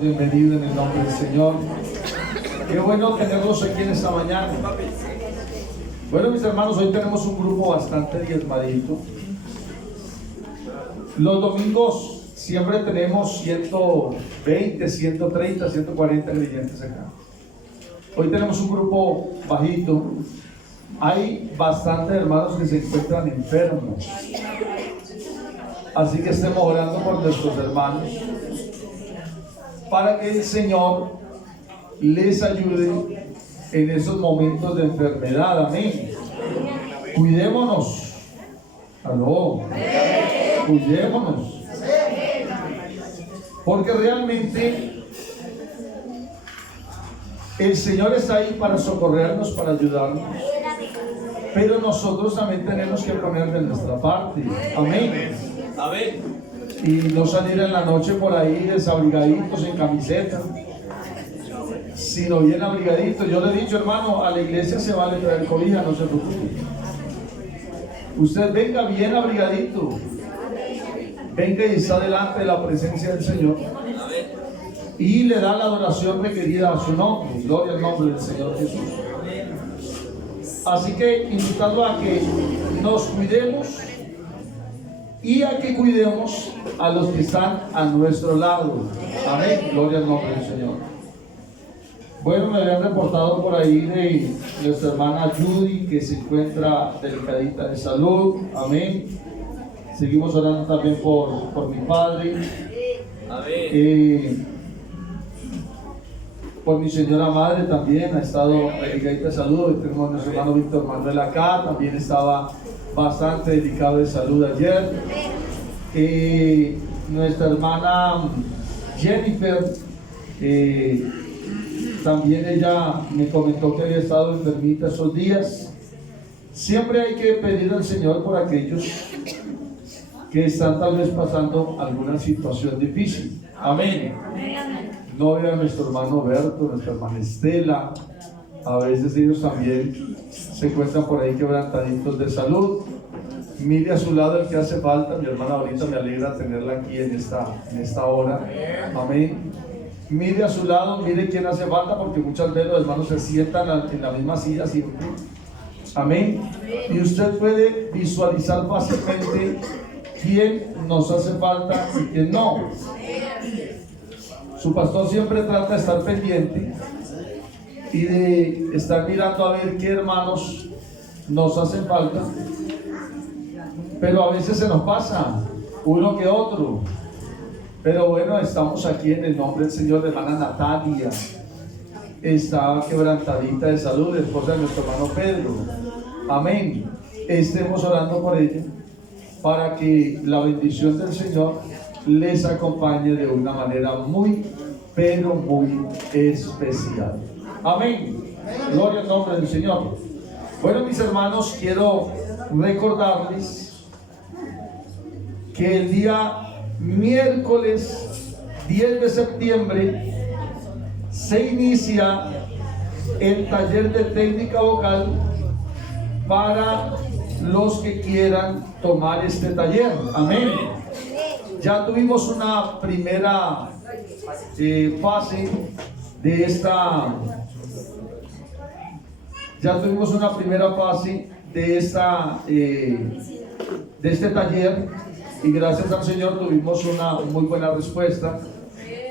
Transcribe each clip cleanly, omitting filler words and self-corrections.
Bienvenido en el nombre del Señor. Qué bueno tenerlos aquí en esta mañana. Bueno, mis hermanos, hoy tenemos un grupo bastante diezmadito. Los domingos siempre tenemos 120, 130, 140 creyentes acá. Hoy tenemos un grupo bajito. Hay bastantes hermanos que se encuentran enfermos. Así que estemos orando por nuestros hermanos, para que el Señor les ayude en esos momentos de enfermedad. Amén. Cuidémonos. Aló. Cuidémonos. Porque realmente el Señor está ahí para socorrernos, para ayudarnos. Pero nosotros también tenemos que poner de nuestra parte. Amén. Amén. Y no salir en la noche por ahí desabrigaditos en camiseta, sino bien abrigaditos. Yo le he dicho, hermano, a la iglesia se vale traer cobija, no se preocupe. Usted venga bien abrigadito, venga y está delante de la presencia del Señor y le da la adoración requerida a su nombre. Gloria al nombre del Señor Jesús. Así que invitando a que nos cuidemos y a que cuidemos a los que están a nuestro lado. Amén. Gloria al nombre del Señor. Bueno, me habían reportado por ahí de nuestra hermana Judy, que se encuentra delicadita de salud. Amén. Seguimos orando también por mi padre. Amén. Por mi señora madre también ha estado delicadita de salud. Hoy tenemos a nuestro hermano Víctor Manuel acá, también estaba bastante delicado de salud ayer. Nuestra hermana Jennifer, también ella me comentó que había estado enfermita esos días. Siempre hay que pedir al Señor por aquellos que están tal vez pasando alguna situación difícil. Amén. No vea a nuestro hermano Berto, nuestra hermana Estela. A veces ellos también se encuentran por ahí quebrantaditos de salud. Mire a su lado el que hace falta. Mi hermana ahorita me alegra tenerla aquí en esta hora. Amén. Mire a su lado, mire quién hace falta, porque muchas veces los hermanos se sientan en la misma silla siempre. Amén. Y usted puede visualizar fácilmente quién nos hace falta y quién no. Su pastor siempre trata de estar pendiente y de estar mirando a ver qué hermanos nos hacen falta, pero a veces se nos pasa uno que otro. Pero bueno, estamos aquí en el nombre del Señor. De hermana Natalia está quebrantadita de salud, esposa de nuestro hermano Pedro. Amén. Estemos orando por ella para que la bendición del Señor les acompañe de una manera muy, pero muy especial. Amén. Gloria al nombre del Señor. Bueno, mis hermanos, quiero recordarles que el día miércoles 10 de septiembre se inicia el taller de técnica vocal para los que quieran tomar este taller. Amén. Ya tuvimos una primera fase de esta. Ya tuvimos una primera fase de este taller y gracias al Señor tuvimos una muy buena respuesta.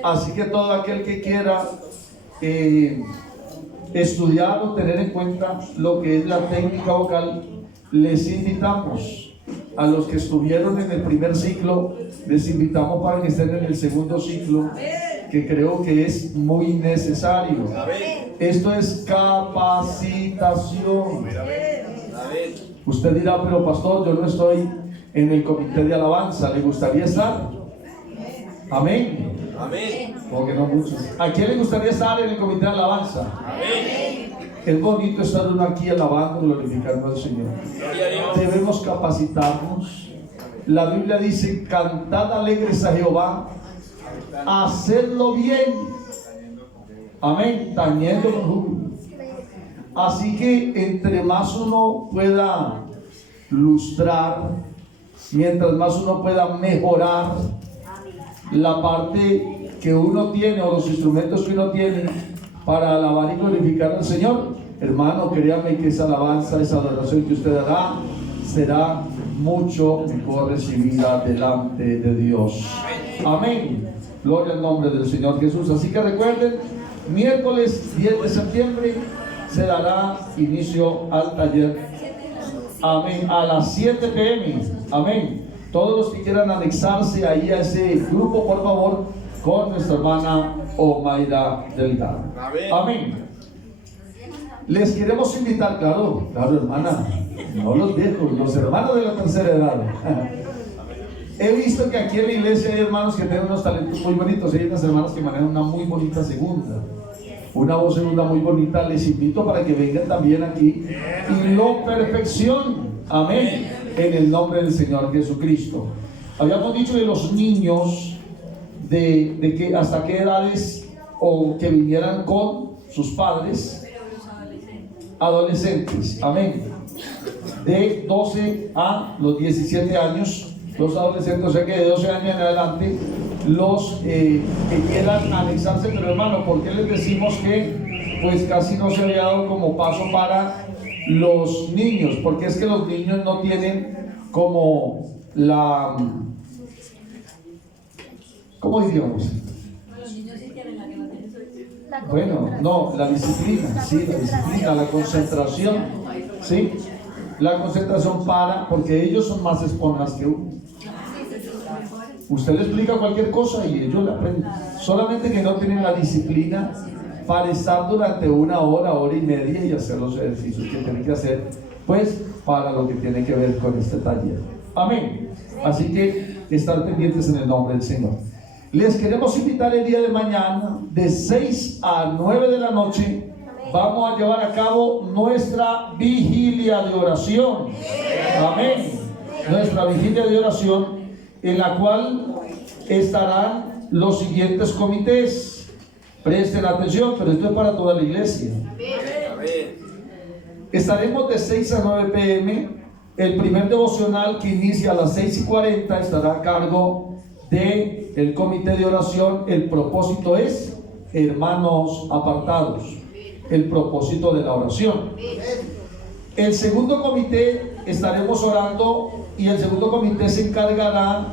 Así que todo aquel que quiera estudiar o tener en cuenta lo que es la técnica vocal, les invitamos. A los que estuvieron en el primer ciclo, les invitamos para que estén en el segundo ciclo, que creo que es muy necesario. Esto es capacitación. Usted dirá, pero pastor, yo no estoy en el comité de alabanza, ¿le gustaría estar? Amén. Amén. Como que no muchos. ¿A quién le gustaría estar en el comité de alabanza? Amén. Es bonito estar uno aquí alabando, glorificando al Señor. Debemos capacitarnos. La Biblia dice: cantad alegres a Jehová, hacedlo bien. Amén. Tañendo con júbilo. Así que entre más uno pueda lustrar, mientras más uno pueda mejorar la parte que uno tiene o los instrumentos que uno tiene para alabar y glorificar al Señor, hermano, créame que esa alabanza, esa adoración que usted hará será mucho mejor recibida delante de Dios. Amén. Gloria al nombre del Señor Jesús. Así que recuerden, miércoles 10 de septiembre se dará inicio al taller. Amén. A las 7 p.m. Amén. Todos los que quieran anexarse ahí a ese grupo, por favor, con nuestra hermana Omaira Delgado. Amén. Les queremos invitar, claro, hermana, no los viejos, los hermanos de la tercera edad. He visto que aquí en la iglesia hay hermanos que tienen unos talentos muy bonitos. Hay unas hermanas que manejan una muy bonita segunda, una voz segunda muy bonita. Les invito para que vengan también aquí y lo perfeccionen. Amén. En el nombre del Señor Jesucristo. Habíamos dicho de los niños, de que hasta qué edades, o que vinieran con sus padres. Adolescentes. Amén. De 12 a los 17 años. Los adolescentes, o sea que de 12 años en adelante, los que quieran anexarse. Pero hermano, ¿por qué les decimos que pues casi no se había dado como paso para los niños? Porque es que los niños no tienen como la, ¿cómo diríamos? Bueno, no, la disciplina, sí, la disciplina, la concentración, sí, la concentración porque ellos son más esponjas que uno. Usted le explica cualquier cosa y ellos la aprenden. Solamente que no tienen la disciplina para estar durante una hora, hora y media y hacer los ejercicios que tienen que hacer, pues, para lo que tiene que ver con este taller. Amén. Así que estar pendientes en el nombre del Señor. Les queremos invitar el día de mañana, de 6 a 9 de la noche. Vamos a llevar a cabo nuestra vigilia de oración. Amén. Nuestra vigilia de oración, en la cual estarán los siguientes comités. Presten atención, pero esto es para toda la iglesia. Estaremos de 6 a 9 p.m. El primer devocional, que inicia a las 6:40, estará a cargo del comité de oración. El propósito es hermanos apartados. El propósito de la oración. El segundo comité estaremos orando, y el segundo comité se encargará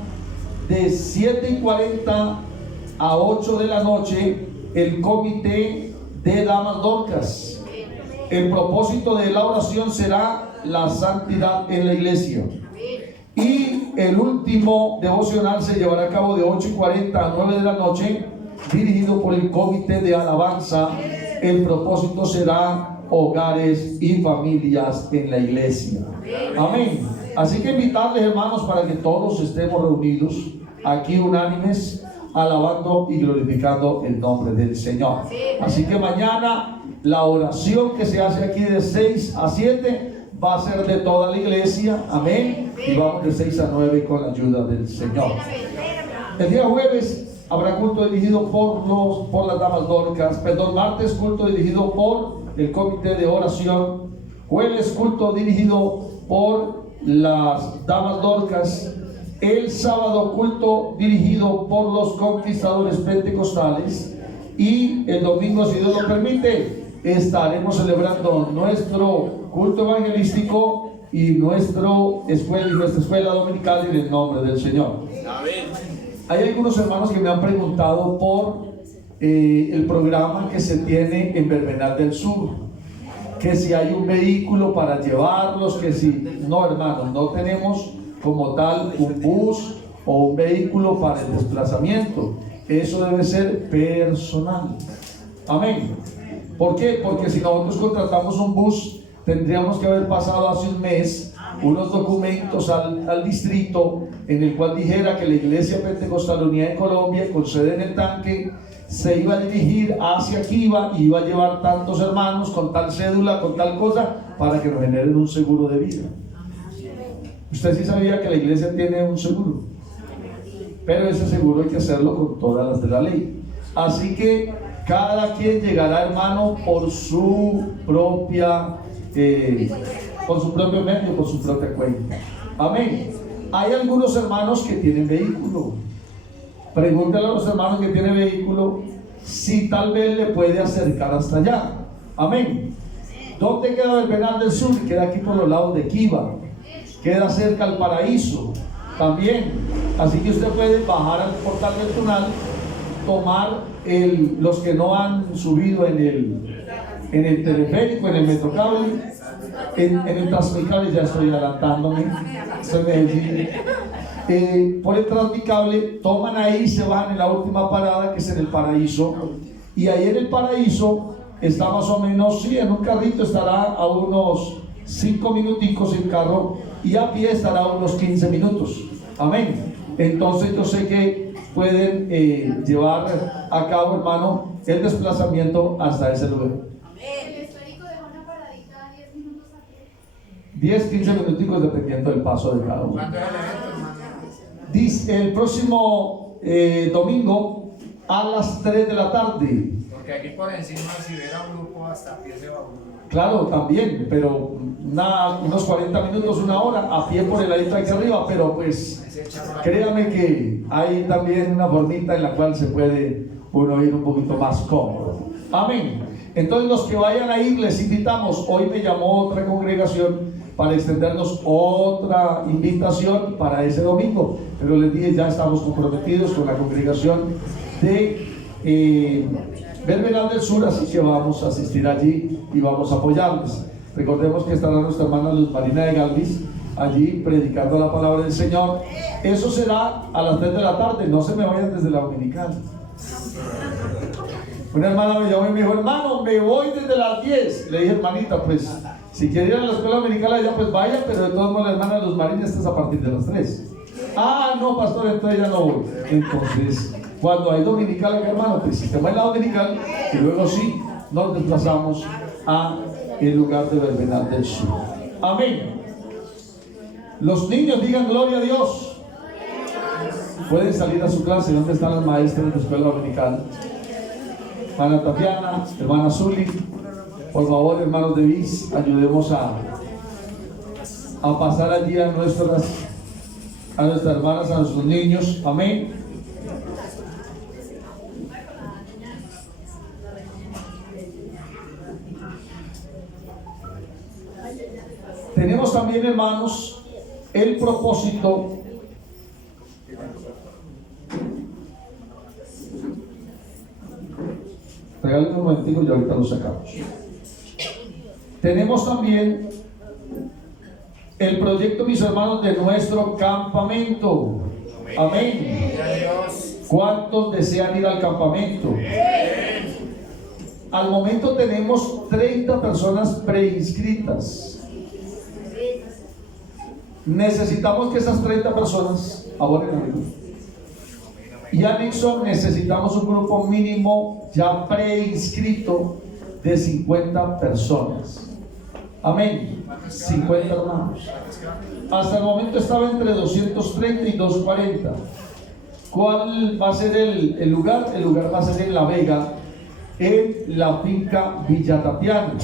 de 7:40 a 8 de la noche, el comité de damas dorcas. El propósito de la oración será la santidad en la iglesia. Y el último devocional se llevará a cabo de 8:40 a 9 de la noche, dirigido por el comité de alabanza. El propósito será hogares y familias en la iglesia. Amén. Así que invitarles, hermanos, para que todos estemos reunidos aquí unánimes, alabando y glorificando el nombre del Señor. Así que mañana la oración que se hace aquí de 6 a 7 va a ser de toda la iglesia. Amén. Y vamos de 6 a 9 con la ayuda del Señor. El día jueves habrá culto dirigido por las damas dorcas. Martes, culto dirigido por el comité de oración. Jueves, culto dirigido por las damas dorcas. El sábado, culto dirigido por los conquistadores pentecostales. Y el domingo, si Dios lo permite, estaremos celebrando nuestro culto evangelístico y nuestra escuela dominical en el nombre del Señor. Amén. Hay algunos hermanos que me han preguntado por el programa que se tiene en Verbenal del Sur, que si hay un vehículo para llevarlos, que si no, hermanos, no tenemos como tal un bus o un vehículo para el desplazamiento. Eso debe ser personal. Amén. ¿Por qué? Porque si nosotros contratamos un bus, tendríamos que haber pasado hace un mes unos documentos al distrito, en el cual dijera que la Iglesia Pentecostal Unida en Colombia, con sede en el Tanque, se iba a dirigir hacia Kiva y iba a llevar tantos hermanos con tal cédula, con tal cosa, para que nos generen un seguro de vida. Usted sí sabía que la iglesia tiene un seguro, pero ese seguro hay que hacerlo con todas las de la ley. Así que cada quien llegará, hermano, por su propia por su propio medio, por su propia cuenta. Amén. Hay algunos hermanos que tienen vehículo, pregúntale a los hermanos que tienen vehículo si tal vez le puede acercar hasta allá. Amén. ¿Dónde queda Verbenal del Sur? Queda aquí por los lados de Kiva, queda cerca al Paraíso también. Así que usted puede bajar al portal del Tunal, tomar los que no han subido en el teleférico, en el Metrocable, en el Transmicable, ya estoy adelantándome, por el Transmicable, toman ahí, se bajan en la última parada, que es en el Paraíso, y ahí en el Paraíso está más o menos, sí, en un carrito estará a unos 5 minuticos el carro, y a pie estará a unos 15 minutos. Amén. Entonces yo sé que pueden llevar a cabo, hermano, el desplazamiento hasta ese lugar. El esférico deja una paradita 10 minutos a pie. 10, 15 minuticos dependiendo del paso de cada uno. ¿Cuándo es el evento, hermano? Dice el próximo domingo a las 3 de la tarde. Porque aquí por encima, si hubiera un grupo, hasta a pie se va uno. Claro, también, pero unos 40 minutos, una hora, a pie por el ladito aquí arriba, pero pues créame que hay también una formita en la cual se puede uno ir un poquito más cómodo. Amén. Entonces los que vayan a ir, les invitamos. Hoy me llamó otra congregación para extendernos otra invitación para ese domingo, pero les dije, ya estamos comprometidos con la congregación de Verbenal del Sur, así que vamos a asistir allí y vamos a apoyarles. Recordemos que estará nuestra hermana Luz Marina de Galvis allí predicando la palabra del Señor. Eso será a las 3 de la tarde, no se me vayan desde la dominical. Una hermana me llamó y me dijo, hermano, me voy desde las 10. Le dije, hermanita, pues si quiere ir a la escuela dominical allá, pues vaya, pero de todos modos la hermana Luz Marina está a partir de las 3. Ah, no, pastor, entonces ya no voy. Entonces, cuando hay dominical acá, hermano, pues sistema en la dominical, y luego sí nos desplazamos a el lugar de Verbenal del Sur. Amén. Los niños digan gloria a Dios. Pueden salir a su clase. ¿Dónde están las maestras de escuela dominical? Hermana Tatiana, hermana Zuli, por favor, hermanos de Viz, ayudemos a pasar allí a nuestras hermanas, a nuestros niños. Amén. Tenemos también, hermanos, el propósito regalen un momentico y ahorita lo sacamos. Tenemos también el proyecto, mis hermanos, de nuestro campamento. Amén. ¿Cuántos desean ir al campamento? Al momento tenemos 30 personas preinscritas. Necesitamos que esas 30 personas abonen a mí. Y anexo, necesitamos un grupo mínimo ya preinscrito de 50 personas. Amén. 50 hermanos. Hasta el momento estaba entre 230 y 240. ¿Cuál va a ser el lugar? El lugar va a ser en La Vega, en la finca Villa Tatiana.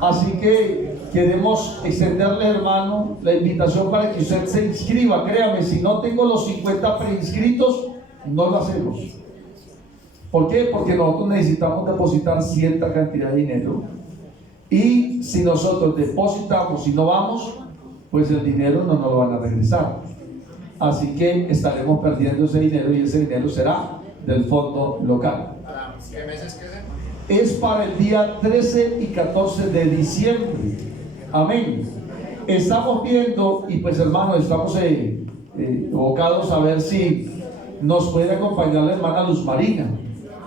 Así que queremos extenderle, hermano, la invitación para que usted se inscriba. Créame, si no tengo los 50 preinscritos, no lo hacemos. ¿Por qué? Porque nosotros necesitamos depositar cierta cantidad de dinero. Y si nosotros depositamos y no vamos, pues el dinero no nos lo van a regresar. Así que estaremos perdiendo ese dinero y ese dinero será del fondo local. ¿Qué meses quedan? Es para el día 13 y 14 de diciembre. Amén. Estamos viendo, y pues hermanos, estamos evocados a ver si nos puede acompañar la hermana Luz Marina.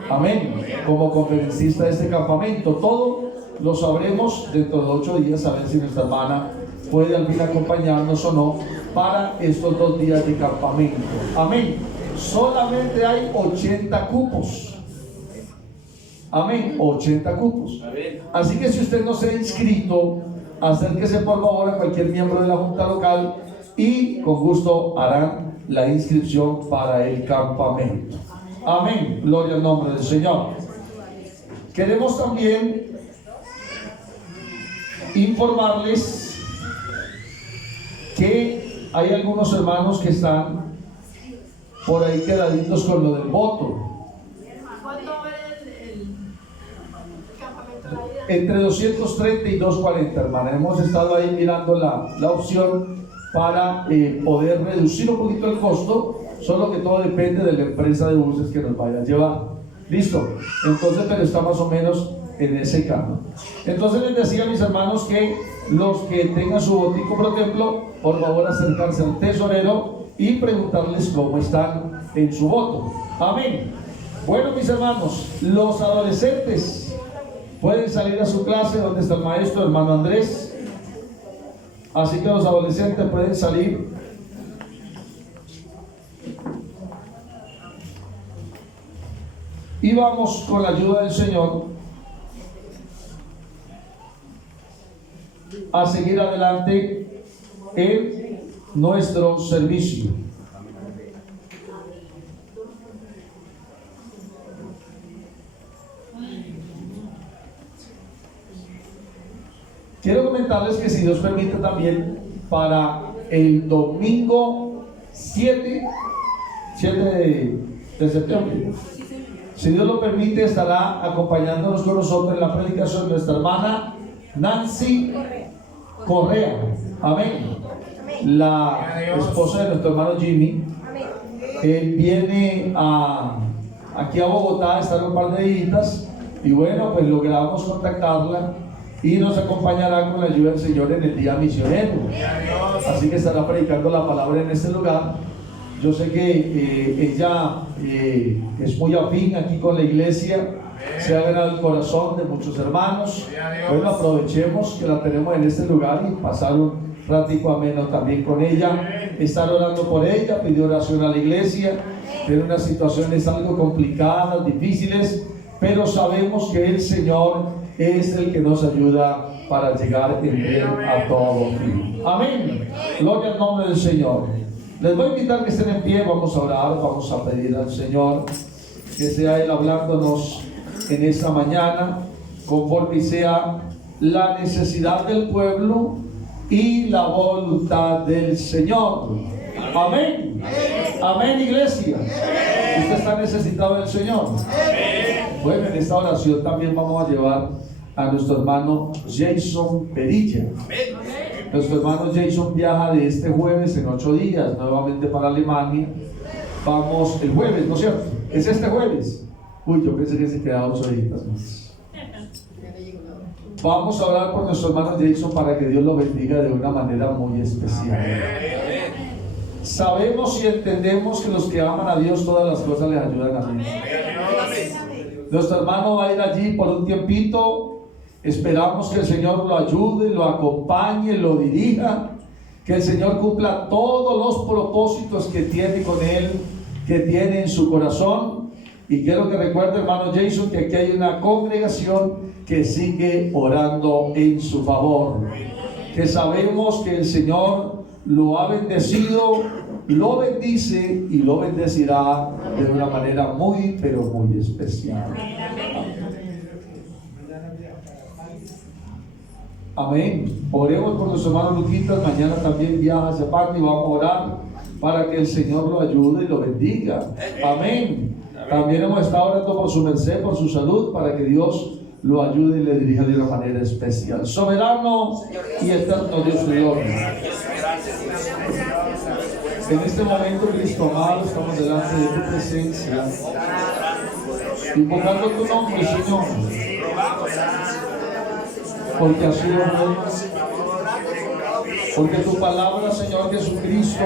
Amén. Como conferencista de este campamento. Todo lo sabremos dentro de 8 días, a ver si nuestra hermana puede al fin acompañarnos o no para estos 2 días de campamento. Amén. Solamente hay 80 cupos. Amén, 80 cupos. Así que si usted no se ha inscrito, acérquese por favor a cualquier miembro de la Junta Local y con gusto harán la inscripción para el campamento. Amén, gloria al nombre del Señor. Queremos también informarles que hay algunos hermanos que están por ahí quedaditos con lo del voto. ¿Cuánto vale el campamento de la vida? Entre 230 y 240, hermana. Hemos estado ahí mirando la opción para poder reducir un poquito el costo, solo que todo depende de la empresa de buses que nos vaya a llevar. Listo. Entonces, pero está más o menos en ese campo. Entonces les decía a mis hermanos que los que tengan su botico pro templo, por favor acercarse al tesorero y preguntarles cómo están en su voto. Amén. Bueno, mis hermanos, los adolescentes pueden salir a su clase. Donde está el maestro, hermano Andrés. Así que los adolescentes pueden salir. Y vamos con la ayuda del Señor a seguir adelante en nuestro servicio. Quiero comentarles que, si Dios permite, también para el domingo 7 de septiembre, si Dios lo permite, estará acompañándonos con nosotros en la predicación nuestra hermana Nancy Correa. Amén. La esposa de nuestro hermano Jimmy. Él viene aquí a Bogotá a estar un par de días, y bueno, pues logramos contactarla y nos acompañará con la ayuda del Señor en el día misionero. Así que estará predicando la palabra en este lugar. Yo sé que ella es muy afín aquí con la iglesia, se ha ganado el corazón de muchos hermanos. Bueno, aprovechemos que la tenemos en este lugar y pasar un ratico ameno también con ella, estar orando por ella, pedir oración a la iglesia. Tiene unas situaciones algo complicadas, difíciles, pero sabemos que el Señor es el que nos ayuda para llegar en bien a todo fin. Amén. Gloria al nombre del Señor. Les voy a invitar que estén en pie. Vamos a orar, vamos a pedir al Señor que sea Él hablándonos en esta mañana, conforme sea la necesidad del pueblo y la voluntad del Señor. Amén. Amén, iglesia. Usted está necesitado del Señor. Bueno, en esta oración también vamos a llevar a nuestro hermano Jason Perilla. Nuestro hermano Jason viaja de este jueves en 8 días nuevamente para Alemania. Vamos el jueves, ¿no es cierto? ¿Es este jueves? Uy, yo pensé que se quedaba 8 días más. Vamos a orar por nuestro hermano Jason para que Dios lo bendiga de una manera muy especial. Sabemos y entendemos que los que aman a Dios, todas las cosas les ayudan a Dios. Nuestro hermano va a ir allí por un tiempito. Esperamos que el Señor lo ayude, lo acompañe, lo dirija, que el Señor cumpla todos los propósitos que tiene con él, que tiene en su corazón. Y quiero que recuerde, hermano Jason, que aquí hay una congregación que sigue orando en su favor, que sabemos que el Señor lo ha bendecido, lo bendice y lo bendecirá de una manera muy, pero muy especial. Amén. Oremos por nuestro hermano Luquitas. Mañana también viaja hacia parte y vamos a orar para que el Señor lo ayude y lo bendiga. Amén. También hemos estado orando por su merced, por su salud, para que Dios lo ayude y le dirija de una manera especial. Soberano y eterno Dios de gloria, en este momento, Cristo amado, estamos delante de tu presencia, invocando tu nombre, Señor, porque ha sido bueno, porque tu palabra, Señor Jesucristo,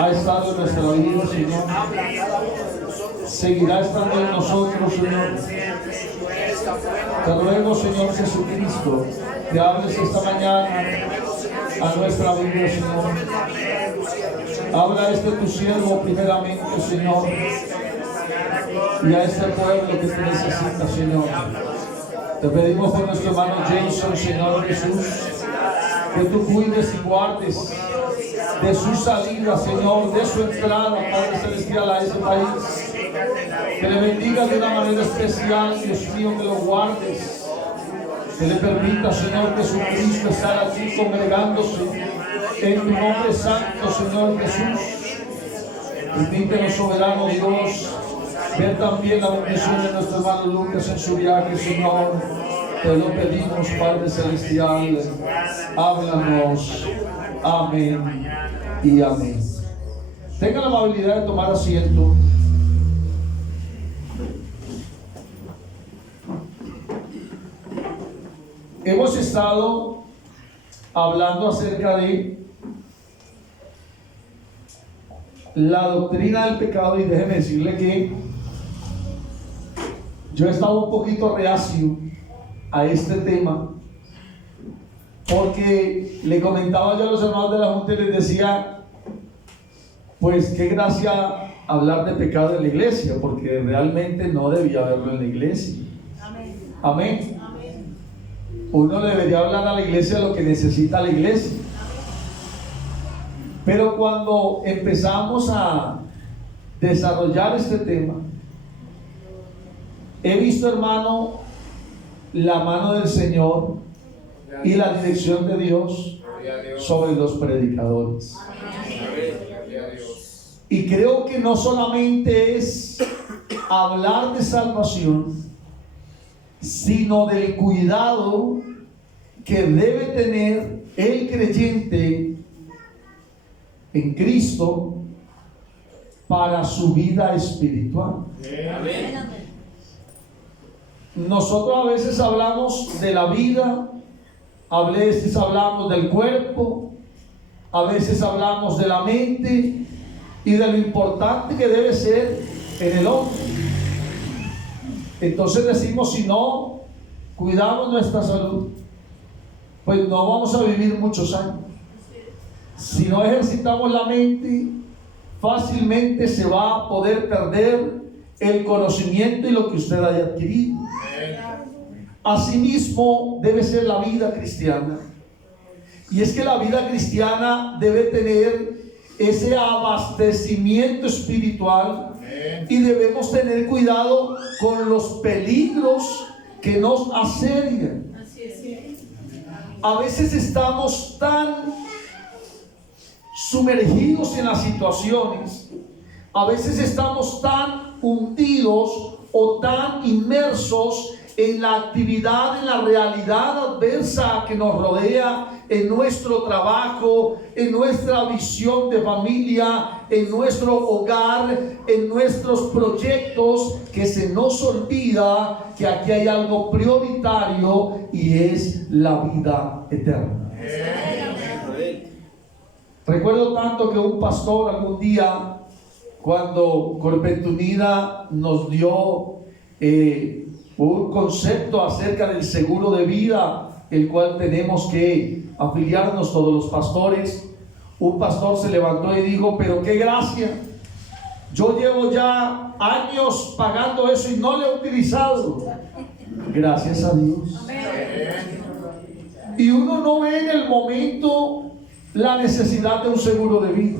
ha estado en nuestra vida, Señor, seguirá estando en nosotros, Señor. Te ruego, Señor Jesucristo, que hables esta mañana a nuestra vida, Señor. Habla a este tu siervo primeramente, Señor, y a este pueblo que te necesita, Señor. Te pedimos por nuestro hermano Jason, Señor Jesús, que tú cuides y guardes de su salida, Señor, de su entrada, Padre Celestial, a ese país. Que le bendiga de una manera especial, Dios mío, que lo guardes. Que le permita, Señor Jesucristo, estar aquí congregándose en tu nombre santo, Señor Jesús. Permítenos, soberano Dios, ver también la bendición de nuestro hermano Lucas en su viaje, Señor. Te lo pedimos, Padre Celestial. Háblanos. Amén y amén. Tenga la amabilidad de tomar asiento. Hemos estado hablando acerca de la doctrina del pecado, y déjeme decirle que yo estaba un poquito reacio a este tema, porque le comentaba yo a los hermanos de la Junta y les decía, pues qué gracia hablar de pecado en la iglesia, porque realmente no debía haberlo en la iglesia. Amén. Uno debería hablar a la iglesia lo que necesita la iglesia. Pero cuando empezamos a desarrollar este tema, he visto, hermano, la mano del Señor y la dirección de Dios sobre los predicadores. Y creo que no solamente es hablar de salvación, sino del cuidado que debe tener el creyente en Cristo para su vida espiritual. Nosotros a veces hablamos de la vida, a veces hablamos del cuerpo, a veces hablamos de la mente y de lo importante que debe ser en el hombre. Entonces decimos, si no cuidamos nuestra salud, pues no vamos a vivir muchos años. Si no ejercitamos la mente, fácilmente se va a poder perder el conocimiento y lo que usted haya adquirido. Asimismo debe ser la vida cristiana. Y es que la vida cristiana debe tener ese abastecimiento espiritual, y debemos tener cuidado con los peligros que nos asedian. A veces estamos tan sumergidos en las situaciones, a veces estamos tan hundidos o tan inmersos en la actividad, en la realidad adversa que nos rodea, en nuestro trabajo, en nuestra visión de familia, en nuestro hogar, en nuestros proyectos, que se nos olvida que aquí hay algo prioritario, y es la vida eterna. Recuerdo tanto que un pastor algún día, cuando Corpentunida nos dio un concepto acerca del seguro de vida, el cual tenemos que afiliarnos todos los pastores, un pastor se levantó y dijo: pero qué gracia, yo llevo ya años pagando eso y no lo he utilizado. Gracias a Dios. Y uno no ve en el momento la necesidad de un seguro de vida,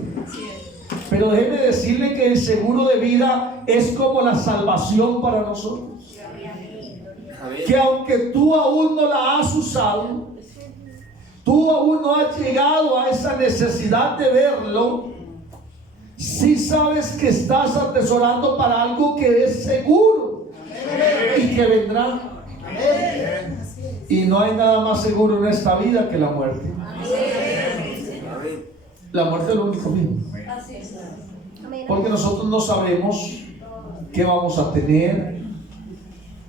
pero déjeme decirle que el seguro de vida es como la salvación para nosotros. Que aunque tú aún no la has usado, tú aún no has llegado a esa necesidad de verlo, sí sabes que estás atesorando para algo que es seguro y que vendrá. Y no hay nada más seguro en esta vida que la muerte. La muerte es lo único mismo. Porque nosotros no sabemos qué vamos a tener,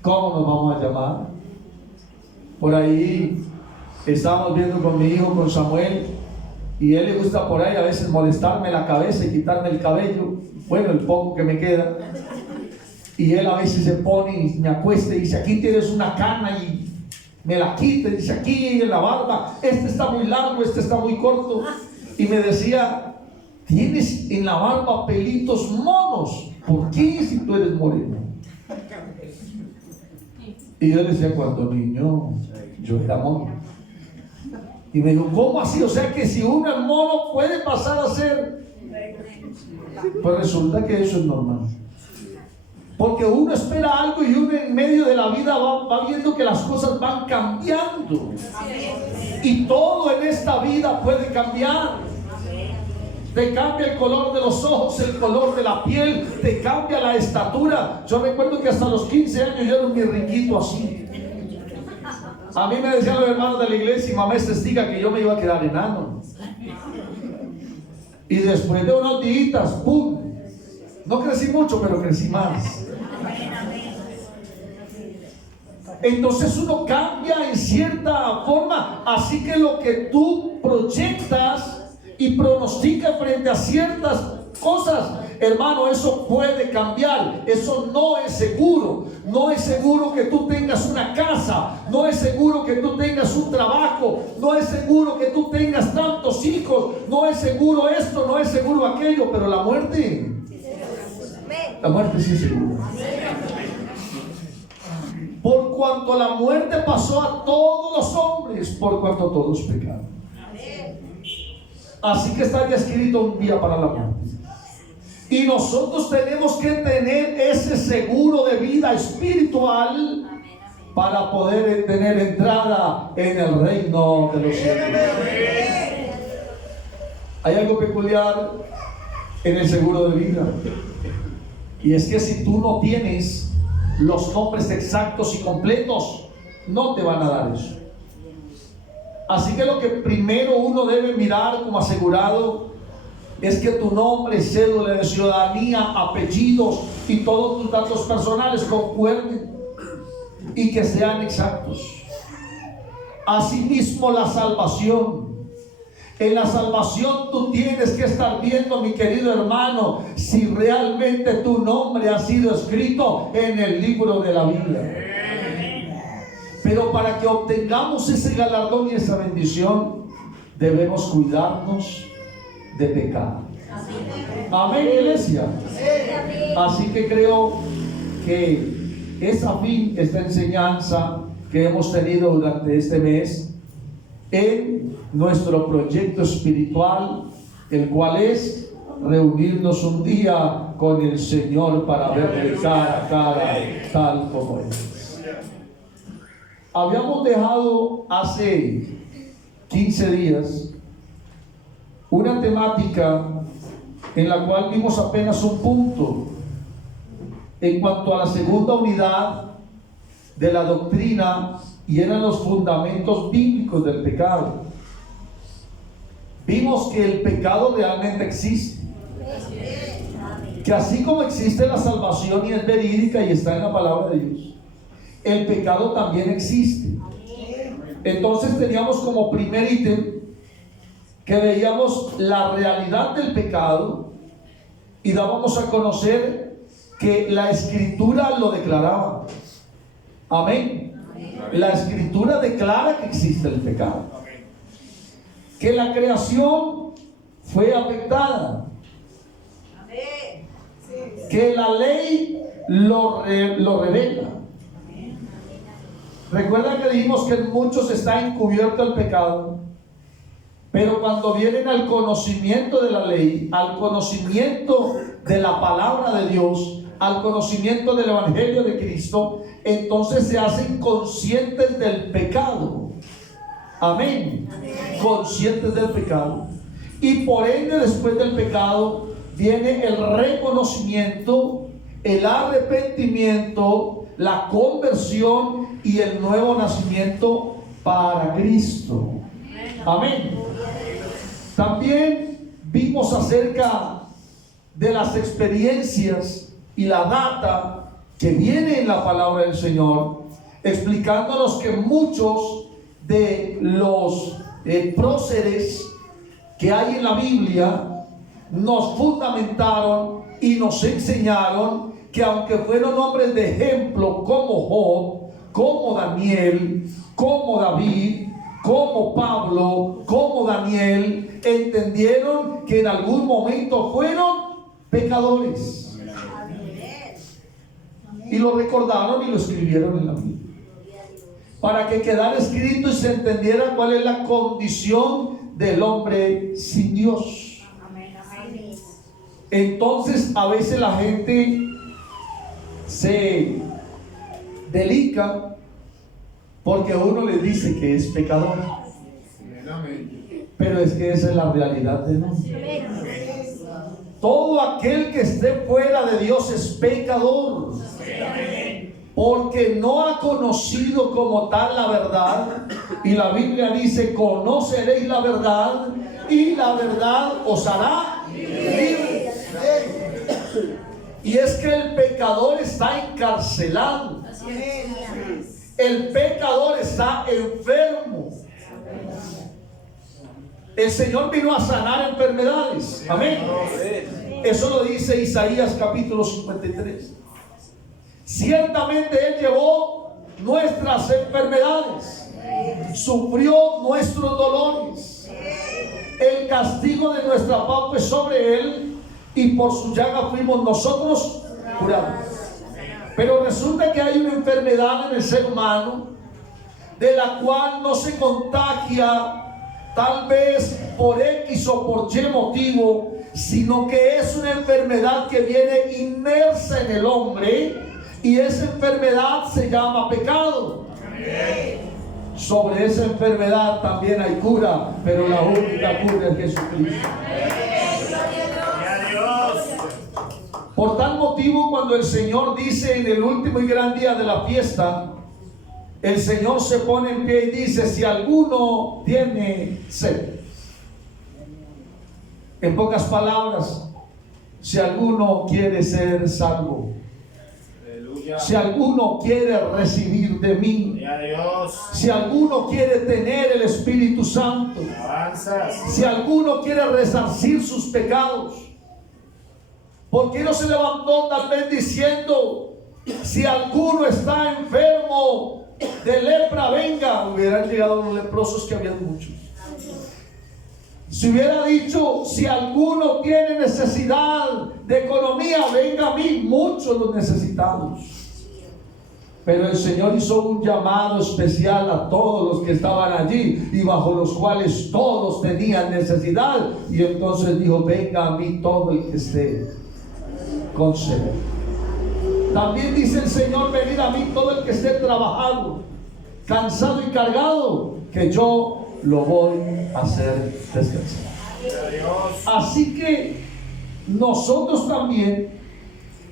cómo nos vamos a llamar. Por ahí estábamos viendo con mi hijo, con Samuel, y él le gusta por ahí a veces molestarme la cabeza y quitarme el cabello, bueno, el poco que me queda. Y él a veces se pone y me acuesta y dice: aquí tienes una cana, y me la quita y dice: aquí en la barba, este está muy largo, este está muy corto. Y me decía: tienes en la barba pelitos monos, ¿por qué si tú eres moreno? Y yo le decía: cuando niño yo era mono. Y me dijo: ¿cómo así? O sea que si uno es mono puede pasar a ser. Pues resulta que eso es normal, porque uno espera algo y uno en medio de la vida va viendo que las cosas van cambiando, y todo en esta vida puede cambiar. te cambia el color de los ojos, el color de la piel, te cambia la estatura. Yo recuerdo que hasta los 15 años yo era un mirriquito así. A mí me decían los hermanos de la iglesia, y mamá es testiga, que yo me iba a quedar enano. Y después de unos días, ¡pum! No crecí mucho, pero crecí más. Entonces uno cambia en cierta forma. Así que lo que tú proyectas y pronosticas frente a ciertas cosas, hermano, eso puede cambiar. Eso no es seguro. No es seguro que tú tengas una casa. No es seguro que tú tengas un trabajo. No es seguro que tú tengas tantos hijos. No es seguro esto, no es seguro aquello. Pero la muerte sí es segura. Por cuanto la muerte pasó a todos los hombres, por cuanto todos pecaron. Así que está ya escrito un día para la muerte. Y nosotros tenemos que tener ese seguro de vida espiritual para poder tener entrada en el reino de los cielos. Hay algo peculiar en el seguro de vida. Y es que si tú no tienes los nombres exactos y completos, no te van a dar eso. Así que lo que primero uno debe mirar como asegurado es que tu nombre, cédula de ciudadanía, apellidos y todos tus datos personales concuerden y que sean exactos. Asimismo, la salvación. En la salvación tú tienes que estar viendo, mi querido hermano, si realmente tu nombre ha sido escrito en el libro de la vida. Pero para que obtengamos ese galardón y esa bendición, debemos cuidarnos de pecar. Amén, iglesia. Así que creo que esta enseñanza que hemos tenido durante este mes en nuestro proyecto espiritual, el cual es reunirnos un día con el Señor para verle cara a cara, tal como es. Habíamos dejado hace 15 días una temática en la cual vimos apenas un punto en cuanto a la segunda unidad de la doctrina, y eran los fundamentos bíblicos del pecado. Vimos que el pecado realmente existe, que así como existe la salvación y es verídica y está en la palabra de Dios, el pecado también existe. Entonces teníamos como primer ítem que veíamos la realidad del pecado y dábamos a conocer que la Escritura lo declaraba. Amén. La Escritura declara que existe el pecado, que la creación fue afectada, que la ley lo revela. Recuerda que dijimos que en muchos está encubierto el pecado, pero cuando vienen al conocimiento de la ley, al conocimiento de la palabra de Dios, al conocimiento del Evangelio de Cristo, entonces se hacen conscientes del pecado. Amén. Conscientes del pecado. Y por ende, después del pecado, viene el reconocimiento, el arrepentimiento, la conversión y el nuevo nacimiento para Cristo. Amén. También vimos acerca de las experiencias y la data que viene en la palabra del Señor, explicándonos que muchos de los próceres que hay en la Biblia nos fundamentaron y nos enseñaron que aunque fueron hombres de ejemplo como Job, como Daniel, como David, como Pablo, como Daniel, entendieron que en algún momento fueron pecadores. Y lo recordaron y lo escribieron en la Biblia, para que quedara escrito y se entendiera cuál es la condición del hombre sin Dios. Entonces a veces la gente se delica porque uno le dice que es pecador, pero es que esa es la realidad del hombre. todo aquel que esté fuera de Dios es pecador, porque no ha conocido como tal la verdad. Y la Biblia dice: conoceréis la verdad y la verdad os hará libres. Y es que el pecador está encarcelado, el pecador está enfermo. El Señor vino a sanar enfermedades. Amén. Eso lo dice Isaías capítulo 53. Ciertamente Él llevó nuestras enfermedades, sufrió nuestros dolores. El castigo de nuestra paz fue sobre Él, y por su llaga fuimos nosotros curados. Pero resulta que hay una enfermedad en el ser humano, de la cual no se contagia tal vez por X o por Y motivo, sino que es una enfermedad que viene inmersa en el hombre, y esa enfermedad se llama pecado. Sobre esa enfermedad también hay cura, pero la única cura es Jesucristo. Por tal motivo, cuando el Señor dice en el último y gran día de la fiesta, el Señor se pone en pie y dice: si alguno tiene sed. En pocas palabras, si alguno quiere ser salvo, si alguno quiere recibir de mí, si alguno quiere tener el Espíritu Santo, si alguno quiere resarcir sus pecados, ¿por qué no se levantó tal vez diciendo: si alguno está enfermo de lepra, venga? Hubieran llegado los leprosos, que habían muchos. Si hubiera dicho: si alguno tiene necesidad de economía, venga a mí, muchos los necesitados. Pero el Señor hizo un llamado especial a todos los que estaban allí, y bajo los cuales todos tenían necesidad. Y entonces dijo: venga a mí todo el que esté con sed. También dice el Señor: venid a mí todo el que esté trabajado, cansado y cargado, que yo lo voy a hacer descansar. Así que nosotros también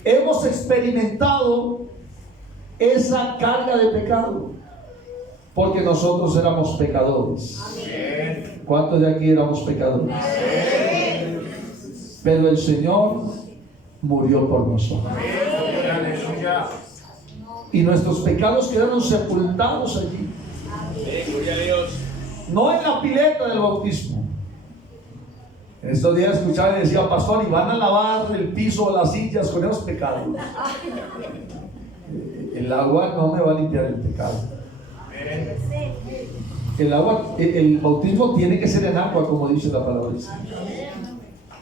hemos experimentado esa carga de pecado, porque nosotros éramos pecadores. ¿Cuántos de aquí éramos pecadores? Pero el Señor murió por nosotros, y nuestros pecados quedaron sepultados allí. Gloria a Dios. No en la pileta del bautismo. En estos días escuchaba y decía: pastor, y van a lavar el piso o las sillas con esos pecados. El agua no me va a limpiar el pecado. El agua, el bautismo tiene que ser en agua, como dice la palabra del Señor.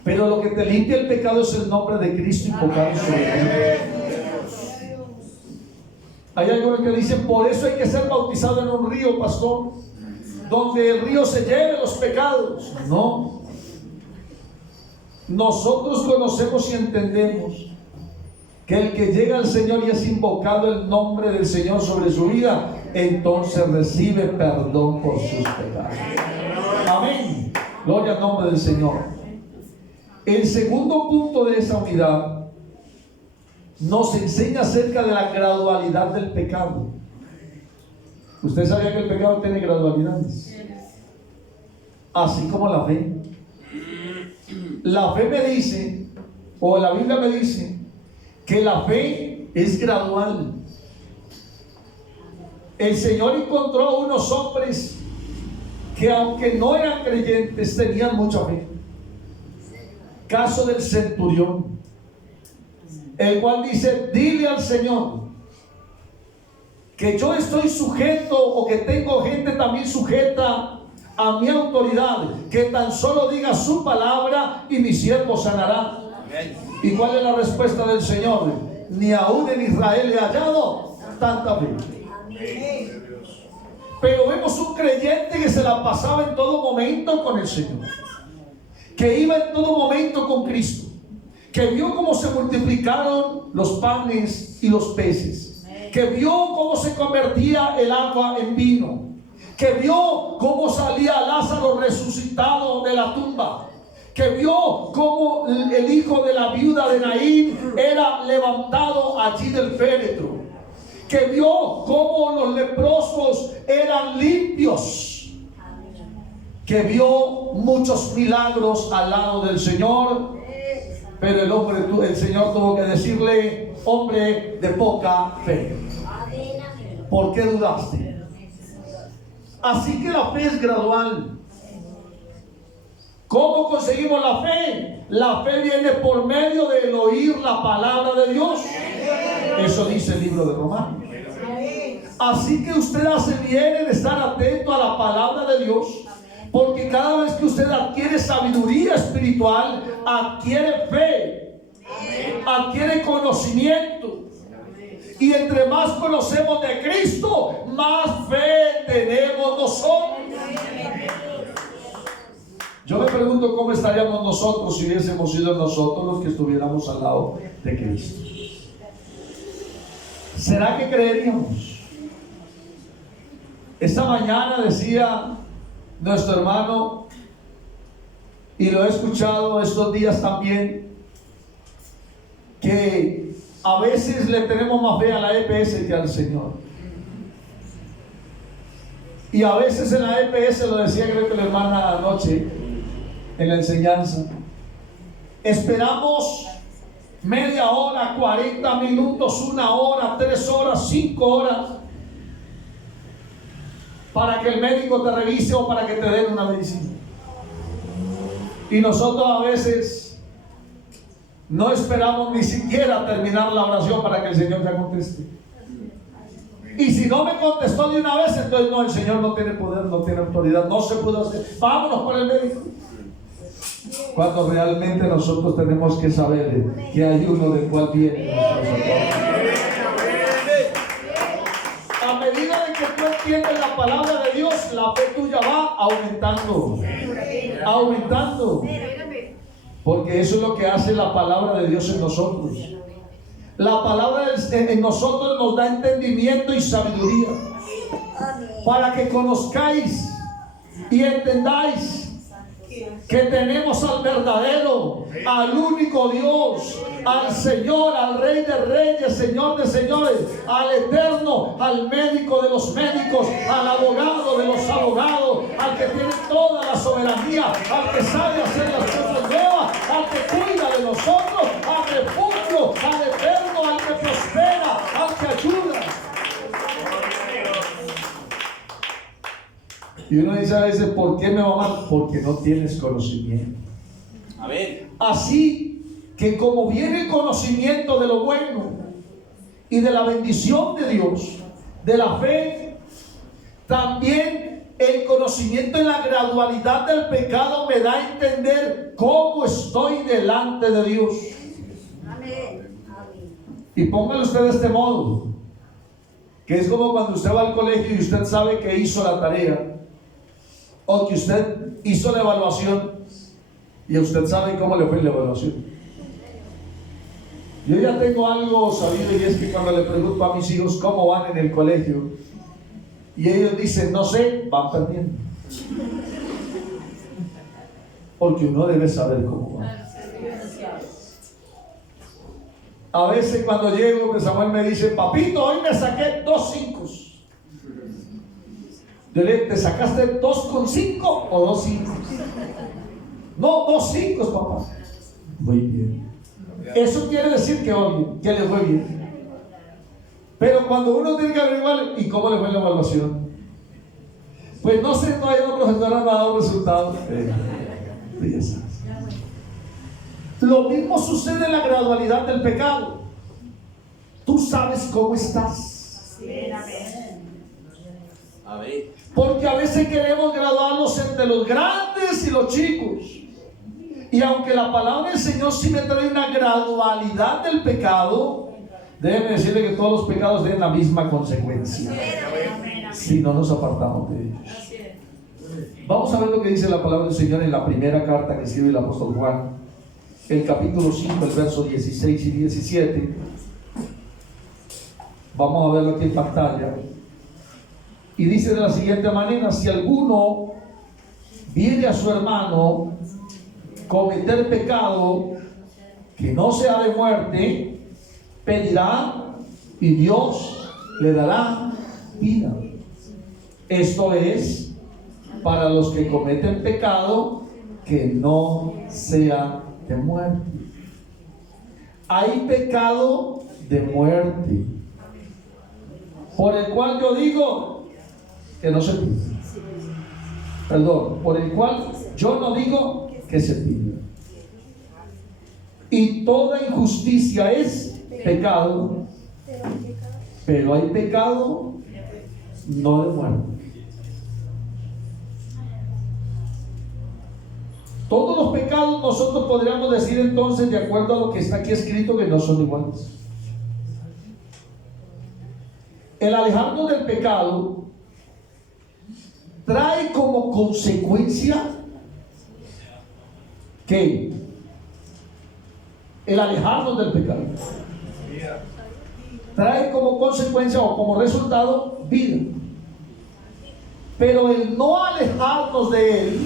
Pero lo que te limpia el pecado es el nombre de Cristo invocado sobre él. Hay algunos que dicen: por eso hay que ser bautizado en un río, pastor, donde el río se lleve los pecados. No. Nosotros conocemos y entendemos que el que llega al Señor y es invocado el nombre del Señor sobre su vida, entonces recibe perdón por sus pecados. Amén. Gloria al nombre del Señor. El segundo punto de esa unidad nos enseña acerca de la gradualidad del pecado. ¿Usted sabía que el pecado tiene gradualidades? Así como la fe. La fe me dice, o la Biblia me dice, que la fe es gradual. El Señor encontró a unos hombres que, aunque no eran creyentes, tenían mucha fe. Caso del centurión, el cual dice: dile al Señor que yo estoy sujeto, o que tengo gente también sujeta a mi autoridad, que tan solo diga su palabra y mi siervo sanará. ¿Y cuál es la respuesta del Señor? Ni aún en Israel he hallado tanta fe. Pero vemos un creyente que se la pasaba en todo momento con el Señor, que iba en todo momento con Cristo, que vio cómo se multiplicaron los panes y los peces, que vio cómo se convertía el agua en vino, que vio cómo salía Lázaro resucitado de la tumba, que vio cómo el hijo de la viuda de Naín era levantado allí del féretro, que vio cómo los leprosos eran limpios, que vio muchos milagros al lado del Señor. Pero el Señor tuvo que decirle: hombre de poca fe, ¿por qué dudaste? Así que la fe es gradual. ¿Cómo conseguimos la fe? La fe viene por medio del oír la palabra de Dios. Eso dice el libro de Romanos. Así que usted hace bien en estar atento a la palabra de Dios, porque cada vez que usted adquiere sabiduría espiritual, adquiere fe, adquiere conocimiento. Y entre más conocemos de Cristo, más fe tenemos nosotros. Yo me pregunto cómo estaríamos nosotros si hubiésemos sido nosotros los que estuviéramos al lado de Cristo. ¿Será que creeríamos? Esta mañana decía nuestro hermano, y lo he escuchado estos días también, que a veces le tenemos más fe a la EPS que al Señor. Y a veces en la EPS, lo decía creo que la hermana anoche en la enseñanza, esperamos media hora, 40 minutos, 1 hora, 3 horas, 5 horas para que el médico te revise o para que te den una medicina. Y nosotros a veces no esperamos ni siquiera terminar la oración para que el Señor te conteste. Y si no me contestó de una vez, entonces no, el Señor no tiene poder, no tiene autoridad, no se puede hacer. Vámonos por el médico. Cuando realmente nosotros tenemos que saber que hay uno del cual viene a medida de que tú entiendes la palabra de Dios, la fe tuya va aumentando, aumentando, porque eso es lo que hace la palabra de Dios en nosotros. La palabra en nosotros nos da entendimiento y sabiduría para que conozcáis y entendáis que tenemos al verdadero, al único Dios, al Señor, al Rey de Reyes, Señor de Señores, al Eterno, al médico de los médicos, al abogado de los abogados, al que tiene toda la soberanía, al que sabe hacer las cosas nuevas, al que cuida de nosotros, al refugio, al Eterno, al que prospera, al que ayuda. Y uno dice a veces: ¿por qué me va mal? Porque no tienes conocimiento. Amén. Así que como viene el conocimiento de lo bueno y de la bendición de Dios, de la fe, también el conocimiento en la gradualidad del pecado me da a entender cómo estoy delante de Dios. Amén. Y póngale usted de este modo, que es como cuando usted va al colegio y usted sabe que hizo la tarea, o que usted hizo la evaluación y usted sabe cómo le fue la evaluación. Yo ya tengo algo sabido, y es que cuando le pregunto a mis hijos cómo van en el colegio y ellos dicen no sé, van perdiendo, porque uno debe saber cómo va. A veces cuando llego, que Samuel me dice: papito, hoy me saqué 2 5. Yo le digo: ¿te sacaste 2,5 o 2 5? No, 2 5, papá. Muy bien. Eso quiere decir que hoy, que le fue bien. Pero cuando uno tiene que averiguar, ¿y cómo le fue la evaluación? Pues no sé, todavía la profesora no ha dado resultados. Lo mismo sucede en la gradualidad del pecado. Tú sabes cómo estás. Amén. Porque a veces queremos graduarlos entre los grandes y los chicos. Y aunque la palabra del Señor sí me trae una gradualidad del pecado, déjenme decirle que todos los pecados tienen la misma consecuencia si no nos apartamos de ellos. Vamos a ver lo que dice la palabra del Señor en la primera carta que escribe el apóstol Juan, el capítulo 5, el verso 16 y 17. Vamos a verlo aquí en pantalla. Y dice de la siguiente manera: si alguno viene a su hermano cometer pecado que no sea de muerte, pedirá y Dios le dará vida. Esto es para los que cometen pecado que no sea de muerte. Hay pecado de muerte, por el cual yo digo que no se pide. Perdón, por el cual yo no digo que se pide. Y toda injusticia es pecado, pero hay pecado no de muerte. Todos los pecados nosotros podríamos decir entonces, de acuerdo a lo que está aquí escrito, que no son iguales. El alejarnos del pecado trae como consecuencia que el alejarnos del pecado trae como consecuencia o como resultado vida. Pero el no alejarnos de él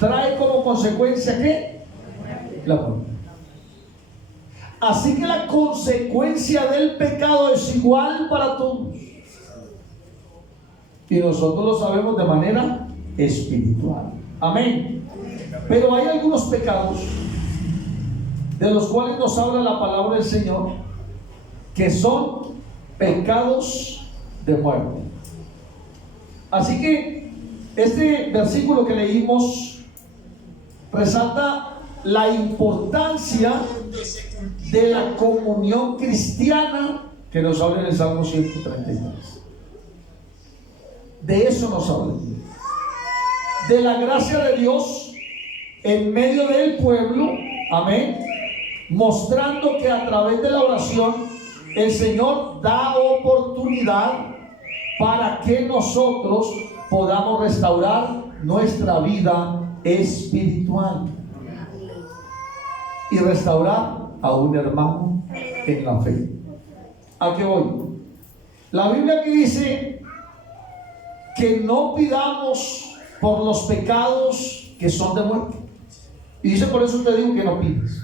trae como consecuencia ¿qué? La muerte. Así que la consecuencia del pecado es igual para todos. Y nosotros lo sabemos de manera espiritual. Amén. Pero hay algunos pecados de los cuales nos habla la palabra del Señor, que son pecados de muerte. Así que este versículo que leímos resalta la importancia de la comunión cristiana que nos habla en el Salmo 133. De eso nos habla. De la gracia de Dios en medio del pueblo, amén, mostrando que a través de la oración el Señor da oportunidad para que nosotros podamos restaurar nuestra vida espiritual y restaurar a un hermano en la fe. ¿A qué voy? La Biblia aquí dice que no pidamos por los pecados que son de muerte, y dice: por eso te digo que no pides,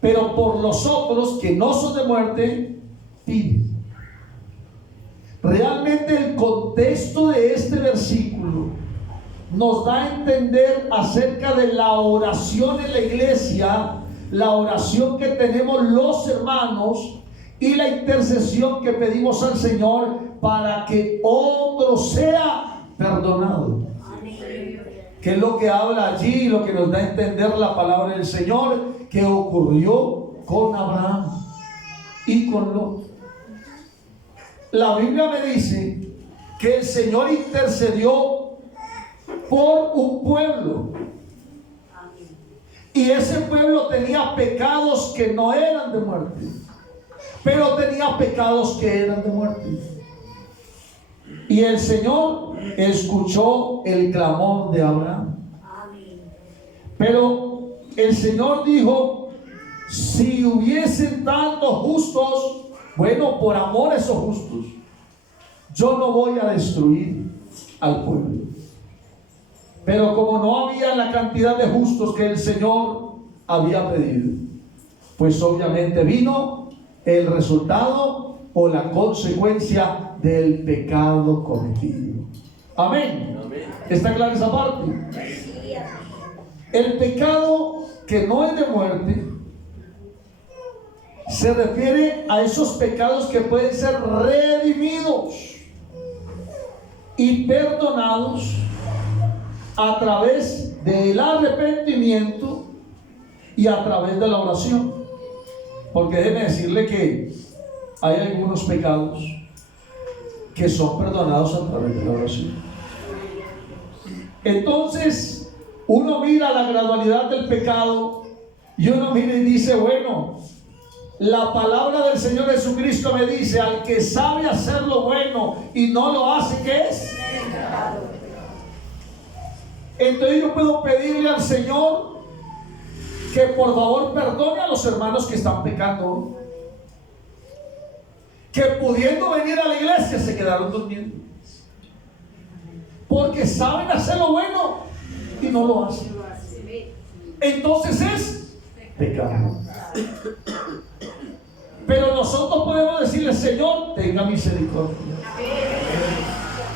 pero por los otros que no son de muerte, pide. Realmente el contexto de este versículo nos da a entender acerca de la oración en la iglesia, la oración que tenemos los hermanos y la intercesión que pedimos al Señor para que otro sea perdonado. Que es lo que habla allí, lo que nos da a entender la palabra del Señor, que ocurrió con Abraham y con Lot. La Biblia me dice que el Señor intercedió por un pueblo, y ese pueblo tenía pecados que no eran de muerte, pero tenía pecados que eran de muerte. Y el Señor escuchó el clamor de Abraham. Pero el Señor dijo: si hubiesen tantos justos, bueno, por amor a esos justos, yo no voy a destruir al pueblo. Pero como no había la cantidad de justos que el Señor había pedido, pues obviamente vino el resultado o la consecuencia del pecado cometido. Amén. ¿Está clara esa parte? El pecado que no es de muerte se refiere a esos pecados que pueden ser redimidos y perdonados a través del arrepentimiento y a través de la oración. Porque déjeme decirle que hay algunos pecados que son perdonados a través de la oración. Entonces uno mira la gradualidad del pecado y uno mira y dice: bueno, la palabra del Señor Jesucristo me dice: al que sabe hacer lo bueno y no lo hace, ¿qué es? Entonces yo puedo pedirle al Señor que por favor perdone a los hermanos que están pecando, que pudiendo venir a la iglesia se quedaron durmiendo, porque saben hacer lo bueno y no lo hacen. entonces es pecado. Pero nosotros podemos decirle: Señor, tenga misericordia.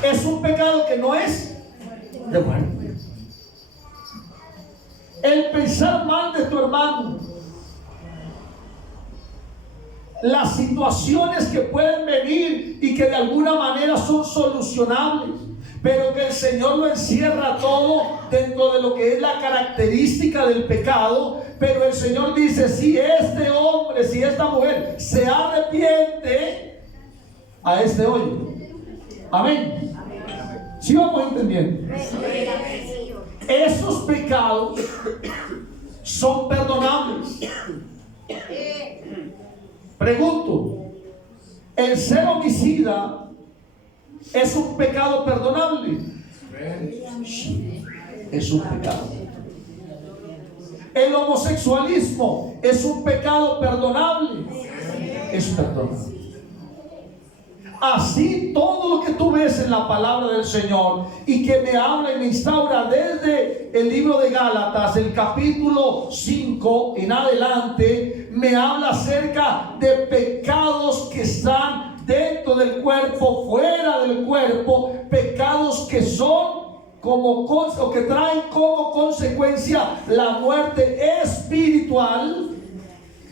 Es un pecado que no es de muerte. El pensar mal de tu hermano, las situaciones que pueden venir y que de alguna manera son solucionables, pero que el Señor lo encierra todo dentro de lo que es la característica del pecado. Pero el Señor dice: si este hombre, si esta mujer se arrepiente, a este hoyo. Amén. ¿Sí vamos entendiendo? Esos pecados son perdonables. Pregunto: ¿el ser homicida es un pecado perdonable? Sí, es un pecado. ¿El homosexualismo es un pecado perdonable? Es perdonable. Así todo lo que tú ves en la palabra del Señor y que me habla y me instaura desde el libro de Gálatas, el capítulo 5 en adelante, me habla acerca de pecados que están dentro del cuerpo, fuera del cuerpo, pecados que son o que traen como consecuencia la muerte espiritual.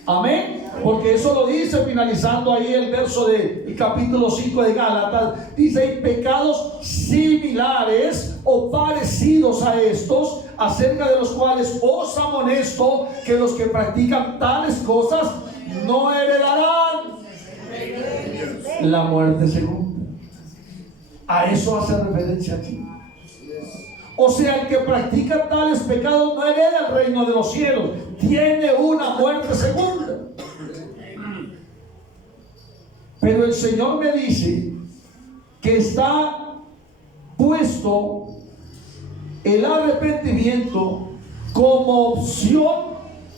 Amén. Porque eso lo dice finalizando ahí el verso del capítulo 5 de Gálatas. Dice: hay pecados similares o parecidos a estos, acerca de los cuales os amonesto, que los que practican tales cosas no heredarán la muerte segunda. A eso hace referencia aquí. O sea, el que practica tales pecados no hereda el reino de los cielos, tiene una muerte segunda. Pero el Señor me dice que está puesto el arrepentimiento como opción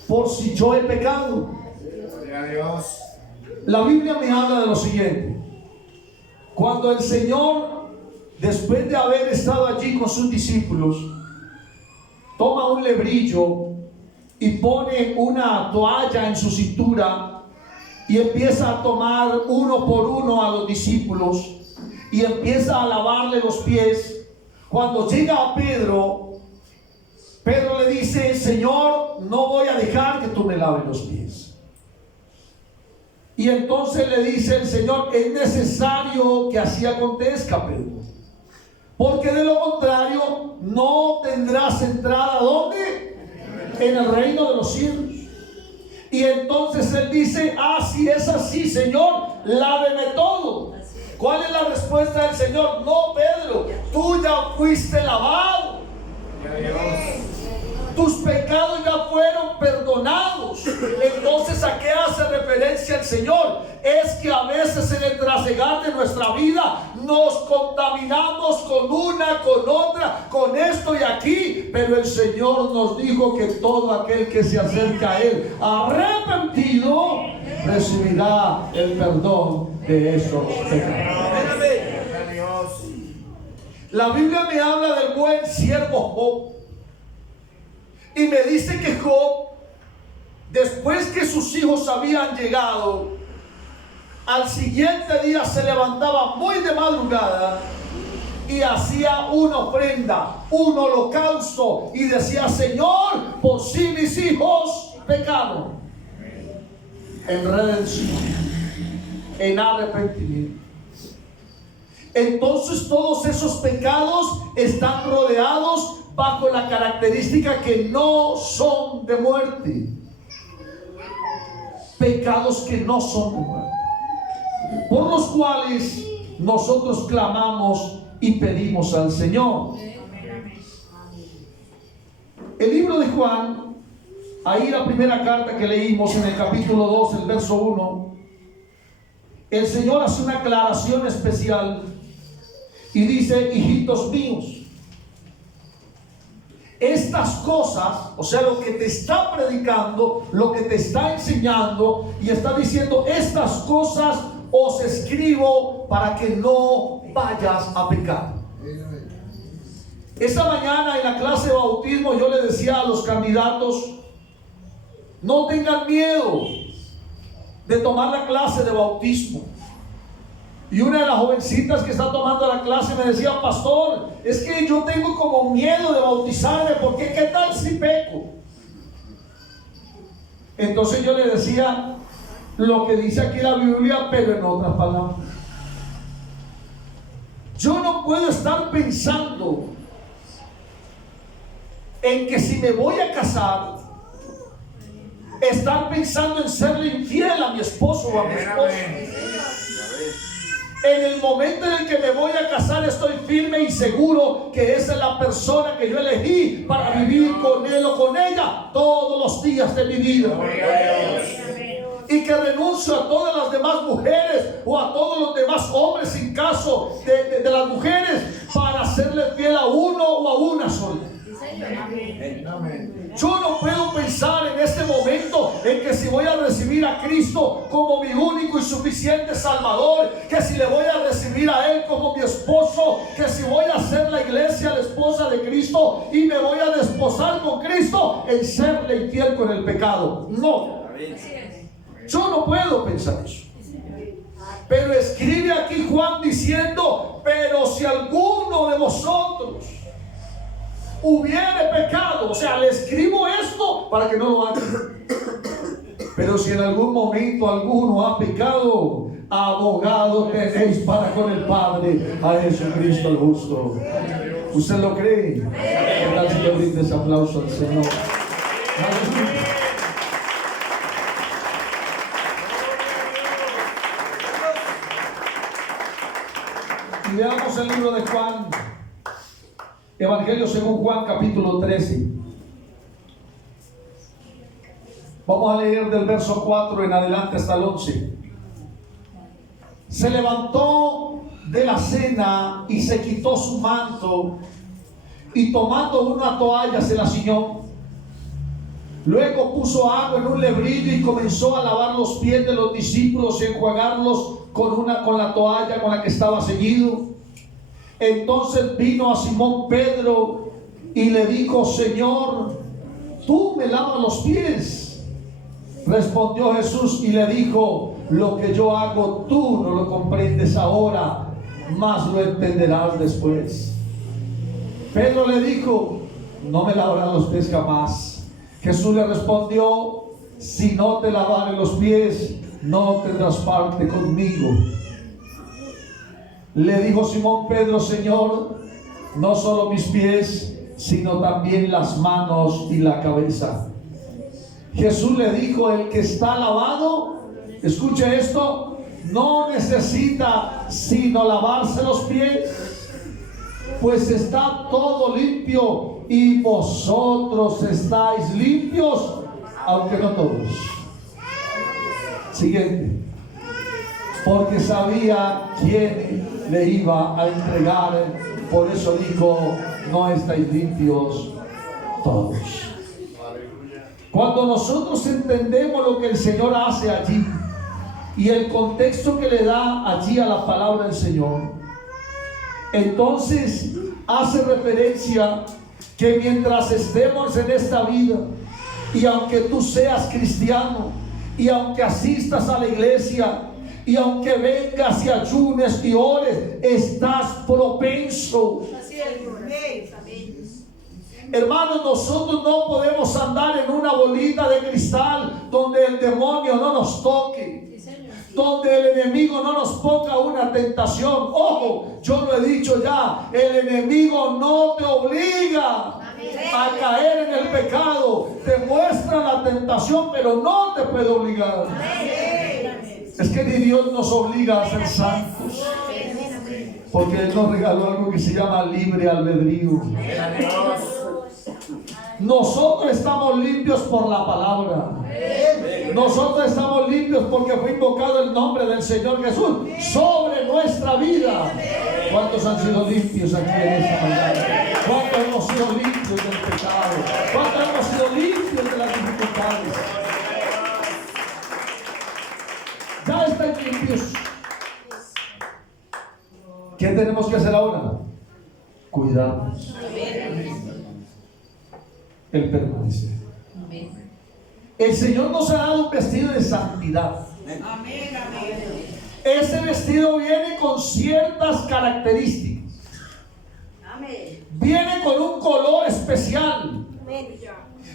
por si yo he pecado. Gloria a Dios. La Biblia me habla de lo siguiente: cuando el Señor, después de haber estado allí con sus discípulos, toma un lebrillo y pone una toalla en su cintura y empieza a tomar uno por uno a los discípulos y empieza a lavarle los pies. Cuando llega a Pedro, Pedro le dice: Señor, no voy a dejar que tú me laves los pies. Y entonces le dice el Señor: es necesario que así acontezca, Pedro, porque de lo contrario no tendrás entrada. ¿Dónde? En el reino de los cielos. Y entonces él dice: si es así, Señor, láveme todo. ¿Cuál es la respuesta del Señor? No, Pedro, tú ya fuiste lavado. Tus pecados ya fueron perdonados. Entonces, ¿a qué hace referencia el Señor? Es que a veces en el trasegar de nuestra vida nos contaminamos con una, con otra, con esto y aquí. Pero el Señor nos dijo que todo aquel que se acerca a Él arrepentido recibirá el perdón de esos pecados. La Biblia me habla del buen siervo Job. Y me dice que Job, después que sus hijos habían llegado, al siguiente día se levantaba muy de madrugada y hacía una ofrenda, un holocausto, y decía: Señor, por si mis hijos pecaron. En redención, en arrepentimiento. Entonces todos esos pecados están rodeados bajo la característica que no son de muerte. Pecados que no son de muerte, por los cuales nosotros clamamos y pedimos al Señor. El libro de Juan, ahí la primera carta que leímos en el capítulo 2, el verso 1, el Señor hace una aclaración especial y dice: hijitos míos, estas cosas, o sea, lo que te está predicando, lo que te está enseñando, y está diciendo: estas cosas os escribo para que no vayas a pecar. Esta mañana en la clase de bautismo yo le decía a los candidatos, no tengan miedo de tomar la clase de bautismo. Y una de las jovencitas que está tomando la clase me decía, pastor, es que yo tengo como miedo de bautizarme, porque ¿qué tal si peco? Entonces yo le decía lo que dice aquí la Biblia, pero en otras palabras. Yo no puedo estar pensando en que si me voy a casar, estar pensando en serle infiel a mi esposo o a mi esposa. En el momento en el que me voy a casar, estoy firme y seguro que esa es la persona que yo elegí para vivir con él o con ella todos los días de mi vida. Y que renuncio a todas las demás mujeres o a todos los demás hombres en caso de las mujeres para serle fiel a uno o a una sola. Yo no puedo pensar en este momento en que si voy a recibir a Cristo como mi único y suficiente Salvador, que si le voy a recibir a Él como mi esposo, que si voy a hacer la iglesia la esposa de Cristo y me voy a desposar con Cristo, en serle infiel con el pecado. No, yo no puedo pensar eso. Pero escribe aquí Juan diciendo, pero si alguno de vosotros hubiere pecado, o sea, le escribo esto para que no lo haga. Pero si en algún momento alguno ha pecado, abogado tenéis para con el Padre, a Jesucristo el justo. ¿Usted lo cree? ¿Qué tal si le brinde ese aplauso al Señor? Aleluya. Y veamos el libro de Juan, Evangelio según Juan, capítulo 13. Vamos a leer del verso 4 en adelante hasta el 11. Se levantó de la cena y se quitó su manto, y tomando una toalla se la ciñó. Luego puso agua en un lebrillo y comenzó a lavar los pies de los discípulos y enjuagarlos con la toalla con la que estaba ceñido. Entonces vino a Simón Pedro y le dijo, Señor, ¿tú me lavas los pies? Respondió Jesús y le dijo, lo que yo hago tú no lo comprendes ahora, mas lo entenderás después. Pedro le dijo, no me lavarás los pies jamás. Jesús le respondió, si no te lavare los pies, no tendrás parte conmigo. Le dijo Simón Pedro, Señor, no solo mis pies, sino también las manos y la cabeza. Jesús le dijo, el que está lavado, escuche esto, no necesita sino lavarse los pies, pues está todo limpio, y vosotros estáis limpios, aunque no todos. Siguiente. Porque sabía quién le iba a entregar, por eso dijo, no estáis limpios todos. Cuando nosotros entendemos lo que el Señor hace allí y el contexto que le da allí a la palabra del Señor, entonces hace referencia que mientras estemos en esta vida, y aunque tú seas cristiano, y aunque asistas a la iglesia, y aunque vengas y ayunes y ores, estás propenso. Hermanos, nosotros no podemos andar en una bolita de cristal donde el demonio no nos toque, donde el enemigo no nos ponga una tentación. Ojo, yo lo he dicho ya, el enemigo no te obliga a caer en el pecado, te muestra la tentación, pero no te puede obligar. Es que ni Dios nos obliga a ser santos, porque Él nos regaló algo que se llama libre albedrío. Nosotros estamos limpios por la palabra. Nosotros estamos limpios porque fue invocado el nombre del Señor Jesús sobre nuestra vida. ¿Cuántos han sido limpios aquí en esta mañana? ¿Cuántos hemos sido limpios del pecado? ¿Cuántos hemos sido limpios de las dificultades? Ya están limpios. ¿Qué tenemos que hacer ahora? cuidarnos, el permanecer. El Señor nos ha dado un vestido de santidad. Ese vestido viene con ciertas características. Viene con un color especial.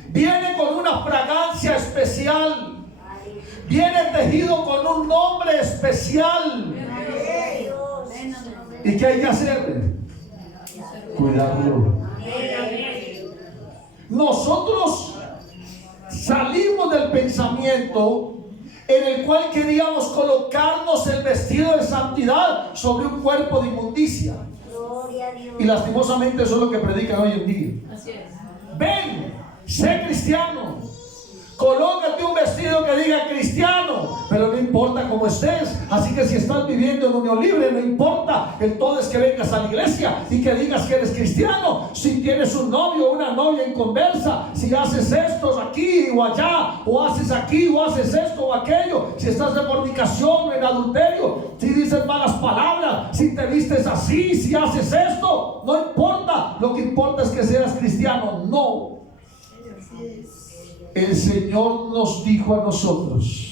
Viene con una fragancia especial. Viene tejido con un nombre especial. ¿Y qué hay que hacer? Cuidarlo. Nosotros salimos del pensamiento en el cual queríamos colocarnos el vestido de santidad sobre un cuerpo de inmundicia. Y lastimosamente eso es lo que predican hoy en día. Ven, sé cristiano, colócate un vestido que diga cristiano, pero no importa cómo estés. Así que si estás viviendo en unión libre, no importa, el todo es que vengas a la iglesia y que digas que eres cristiano. Si tienes un novio o una novia en conversa, si haces esto aquí o allá, o haces aquí o haces esto o aquello, si estás de fornicación o en adulterio, si dices malas palabras, si te vistes así, si haces esto, no importa. Lo que importa es que seas cristiano. No. El Señor nos dijo a nosotros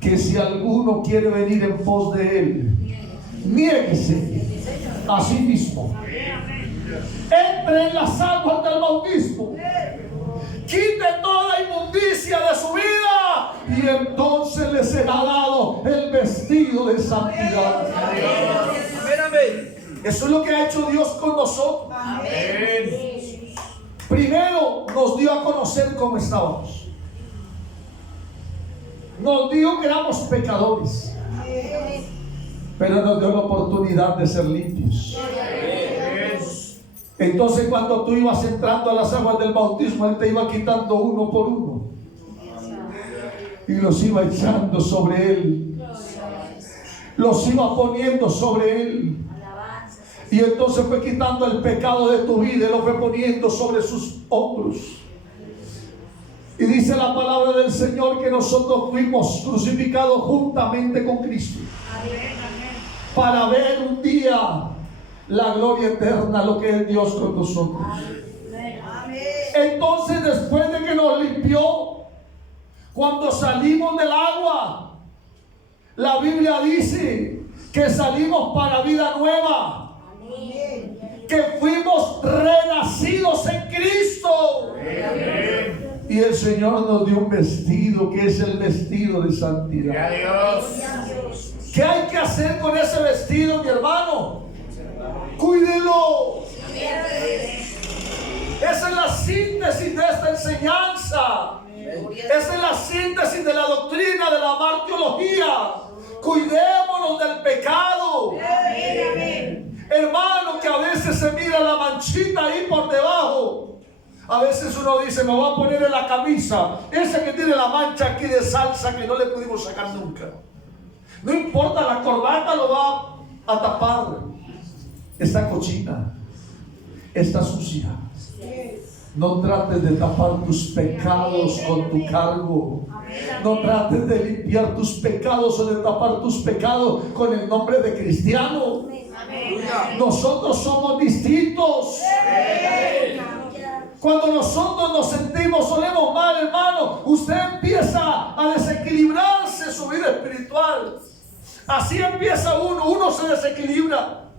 que si alguno quiere venir en pos de Él, niéguese a sí mismo, entre en las aguas del bautismo, quite toda inmundicia de su vida, y entonces le será dado el vestido de santidad. Eso es lo que ha hecho Dios con nosotros. Primero nos dio a conocer cómo estábamos. Nos dijo que éramos pecadores, pero nos dio la oportunidad de ser limpios. Entonces cuando tú ibas entrando a las aguas del bautismo, Él te iba quitando uno por uno y los iba echando sobre Él, los iba poniendo sobre Él. Y entonces fue quitando el pecado de tu vida y lo fue poniendo sobre sus hombros. Y dice la palabra del Señor que nosotros fuimos crucificados juntamente con Cristo, para ver un día la gloria eterna, lo que es Dios con nosotros. Entonces, después de que nos limpió, cuando salimos del agua, la Biblia dice que salimos para vida nueva, que fuimos renacidos en Cristo. Y el Señor nos dio un vestido que es el vestido de santidad. ¿Qué hay que hacer con ese vestido, mi hermano? Cuídelo. Esa es la síntesis de esta enseñanza. Esa es la síntesis de la doctrina de la martiología. Cuidémonos del pecado. Hermano, que a veces se mira la manchita ahí por debajo. A veces uno dice, me voy a poner en la camisa ese que tiene la mancha aquí de salsa que no le pudimos sacar nunca. No importa, la corbata lo va a tapar. Está cochina, está sucia. No trates de tapar tus pecados con tu cargo. No trates de limpiar tus pecados o de tapar tus pecados con el nombre de cristiano. Nosotros somos distintos. Cuando nosotros nos sentimos, olemos mal, hermano, usted empieza a desequilibrarse su vida espiritual. Así empieza uno se desequilibra.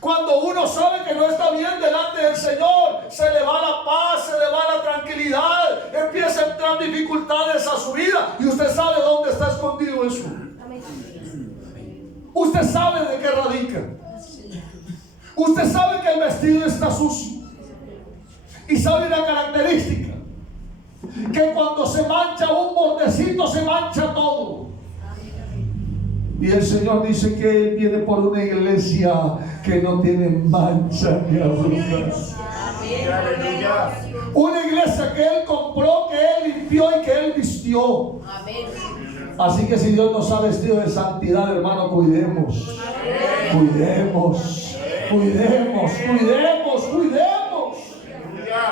Cuando uno sabe que no está bien delante del Señor, se le va la paz, se le va la tranquilidad, empieza a entrar dificultades a su vida, y usted sabe dónde está escondido eso. Usted sabe de qué radica. Usted sabe que el vestido está sucio. Y sabe una característica, que cuando se mancha un bordecito, se mancha todo. Y el Señor dice que Él viene por una iglesia que no tiene mancha ni arrugas. Una iglesia que Él compró, que Él limpió y que Él vistió. Así que si Dios nos ha vestido de santidad, hermano, cuidemos. Cuidemos. Cuidemos, cuidemos, cuidemos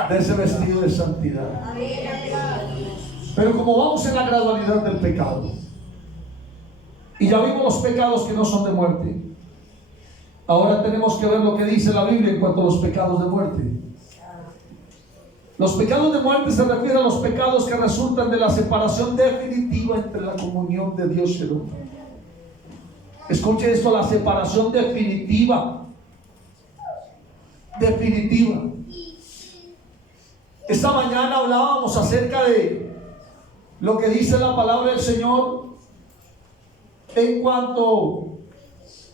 de ese vestido de santidad. Pero como vamos en la gradualidad del pecado, y ya vimos los pecados que no son de muerte, Ahora tenemos que ver lo que dice la Biblia en cuanto a los pecados de muerte. Los pecados de muerte se refieren a los pecados que resultan de la separación definitiva entre la comunión de Dios y el hombre. Escuche esto, la separación definitiva. Definitiva. Esta mañana hablábamos acerca de lo que dice la palabra del Señor en cuanto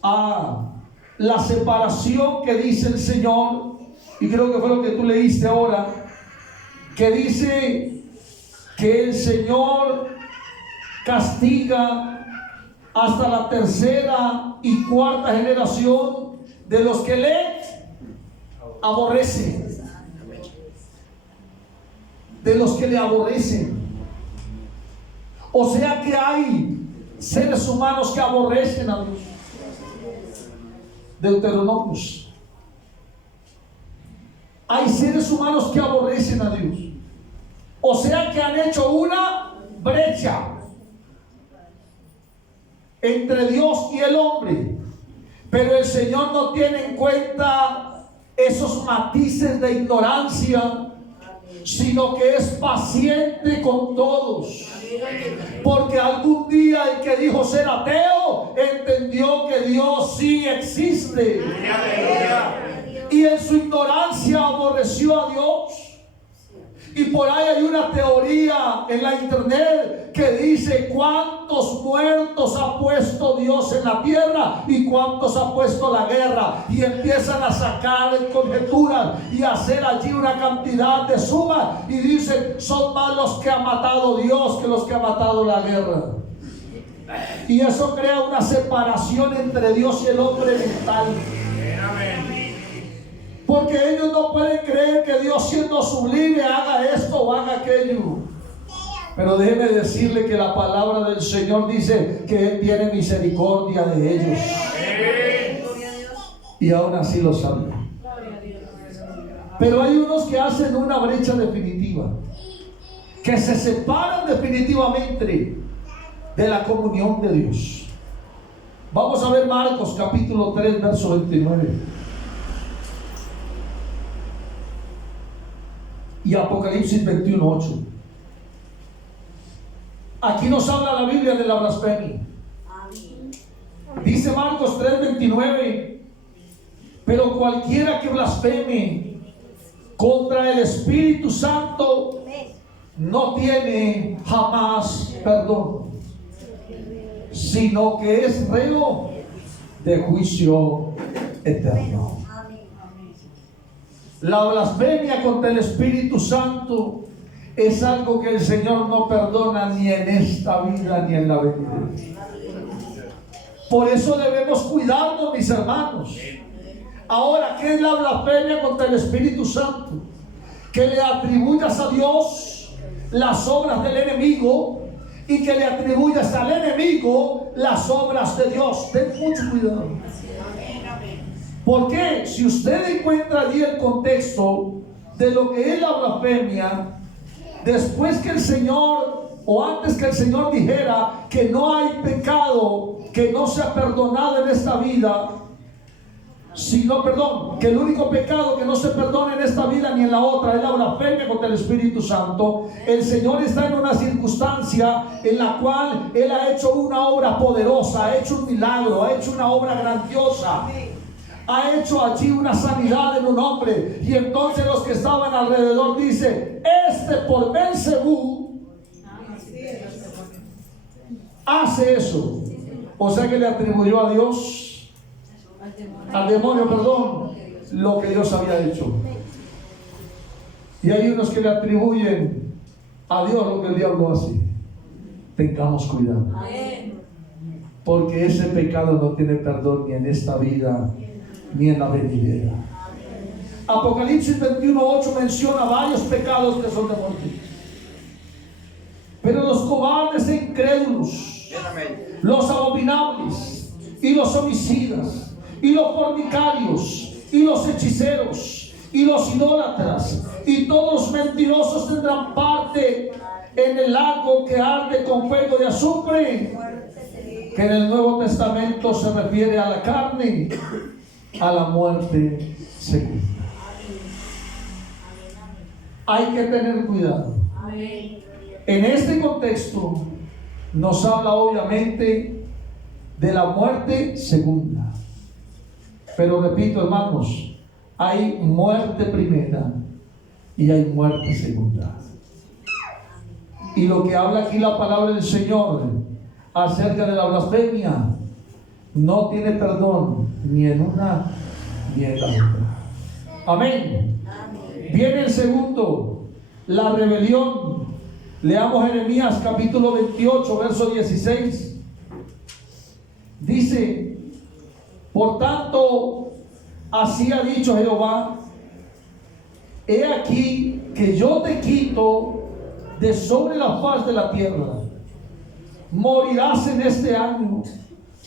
a la separación que dice el Señor, y creo que fue lo que tú leíste ahora, que dice que el Señor castiga hasta la tercera y cuarta generación de los que le aborrecen. De los que le aborrecen. O sea que hay seres humanos que aborrecen a Dios. Deuteronomios. Hay seres humanos que aborrecen a Dios. O sea que han hecho una brecha entre Dios y el hombre. Pero el Señor no tiene en cuenta esos matices de ignorancia, sino que es paciente con todos. Porque algún día el que dijo ser ateo entendió que Dios sí existe, y en su ignorancia aborreció a Dios. Y por ahí hay una teoría en la internet que dice cuántos muertos ha puesto Dios en la tierra y cuántos ha puesto la guerra, y empiezan a sacar conjeturas y a hacer allí una cantidad de sumas, y dicen son más los que ha matado Dios que los que ha matado la guerra. Y eso crea una separación entre Dios y el hombre mental. Porque ellos no pueden creer que Dios, siendo sublime, haga esto o haga aquello. Pero déjeme decirle que la palabra del Señor dice que Él tiene misericordia de ellos. Y aún así lo salva. Pero hay unos que hacen una brecha definitiva, que se separan definitivamente de la comunión de Dios. Vamos a ver Marcos capítulo 3, verso 29. Y Apocalipsis 21:8. Aquí nos habla la Biblia de la blasfemia. Dice Marcos 3:29: pero cualquiera que blasfeme contra el Espíritu Santo no tiene jamás perdón, sino que es reo de juicio eterno. La blasfemia contra el Espíritu Santo es algo que el Señor no perdona ni en esta vida ni en la venidera. Por eso debemos cuidarnos, mis hermanos. Ahora, ¿qué es la blasfemia contra el Espíritu Santo? Que le atribuyas a Dios las obras del enemigo y que le atribuyas al enemigo las obras de Dios. Ten mucho cuidado. Porque si usted encuentra allí el contexto de lo que es la blasfemia, después que el Señor, o antes que el Señor dijera que no hay pecado que no sea perdonado en esta vida, que el único pecado que no se perdona en esta vida ni en la otra es la blasfemia contra el Espíritu Santo, el Señor está en una circunstancia en la cual Él ha hecho una obra poderosa, ha hecho un milagro, ha hecho una obra grandiosa, ha hecho allí una sanidad en un hombre, y entonces los que estaban alrededor dicen: este por Belzebú hace eso. O sea que le atribuyó a Dios, al demonio, perdón, lo que Dios había hecho. Y hay unos que le atribuyen a Dios lo que el diablo hace. Tengamos cuidado, porque ese pecado no tiene perdón ni en esta vida ni en la venidera. Apocalipsis 21:8 menciona varios pecados que son de muerte. Pero los cobardes e incrédulos, los abominables y los homicidas y los fornicarios y los hechiceros y los idólatras y todos los mentirosos tendrán parte en el lago que arde con fuego de azufre, que en el Nuevo Testamento se refiere a la carne. a la muerte segunda. Hay que tener cuidado. En este contexto nos habla obviamente de la muerte segunda. Pero repito, hermanos, hay muerte primera y hay muerte segunda. Y lo que habla aquí la palabra del Señor acerca de la blasfemia no tiene perdón ni en una ni en la otra. Amén. Viene el segundo, la rebelión. Leamos Jeremías capítulo 28, verso 16. Dice: por tanto, así ha dicho Jehová: he aquí que yo te quito de sobre la faz de la tierra. Morirás en este año,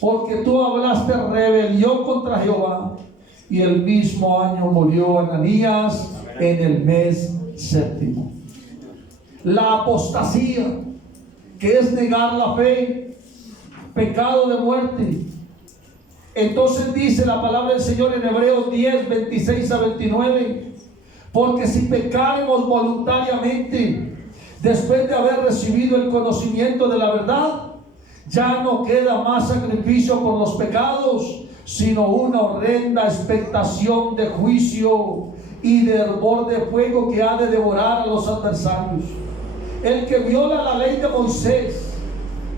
porque tú hablaste rebelión contra Jehová. Y el mismo año murió Ananías en el mes séptimo. La apostasía, que es negar la fe, pecado de muerte. Entonces dice la palabra del Señor en Hebreos 10, 26 a 29: porque si pecaremos voluntariamente después de haber recibido el conocimiento de la verdad, ya no queda más sacrificio por los pecados, sino una horrenda expectación de juicio y de hervor de fuego que ha de devorar a los adversarios. El que viola la ley de Moisés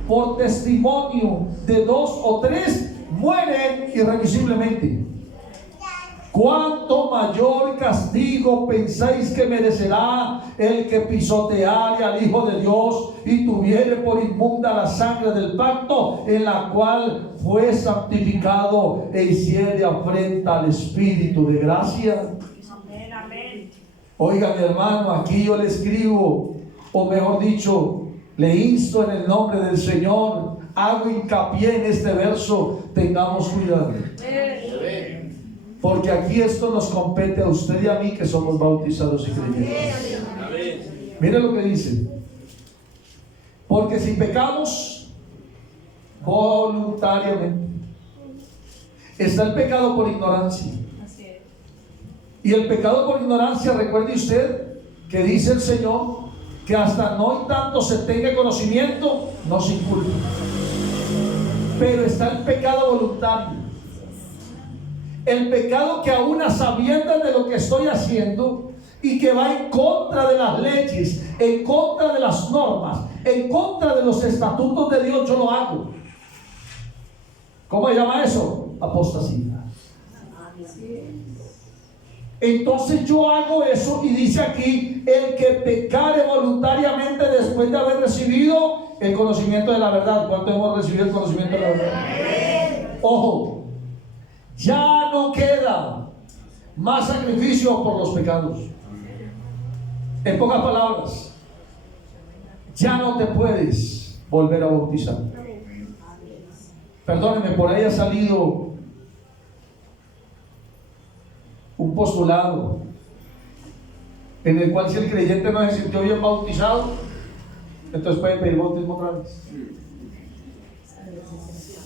por testimonio de 2 o 3 muere irremisiblemente. ¿Cuánto mayor castigo pensáis que merecerá el que pisoteare al Hijo de Dios y tuviere por inmunda la sangre del pacto, en la cual fue santificado, e hiciere afrenta al Espíritu de gracia? Amén, amén. Oiga, mi hermano, aquí yo le escribo, o mejor dicho, le insto en el nombre del Señor, hago hincapié en este verso: tengamos cuidado. Porque aquí esto nos compete a usted y a mí, que somos bautizados y creyentes. Mire lo que dice: porque si pecamos voluntariamente, está el pecado por ignorancia. Y el pecado por ignorancia, recuerde usted que dice el Señor que hasta no y tanto se tenga conocimiento, no se inculpa. Pero está el pecado voluntario. El pecado que aún a sabiendas de lo que estoy haciendo y que va en contra de las leyes, en contra de las normas, en contra de los estatutos de Dios, yo lo hago. ¿Cómo se llama eso? Apostasía. Entonces yo hago eso, y dice aquí: el que pecare voluntariamente después de haber recibido el conocimiento de la verdad. ¿Cuánto hemos recibido el conocimiento de la verdad? Ojo, ya no queda más sacrificio por los pecados. En pocas palabras, ya no te puedes volver a bautizar. Perdónenme, por ahí ha salido un postulado en el cual, si el creyente no se sintió bien bautizado, entonces puede pedir bautismo otra vez.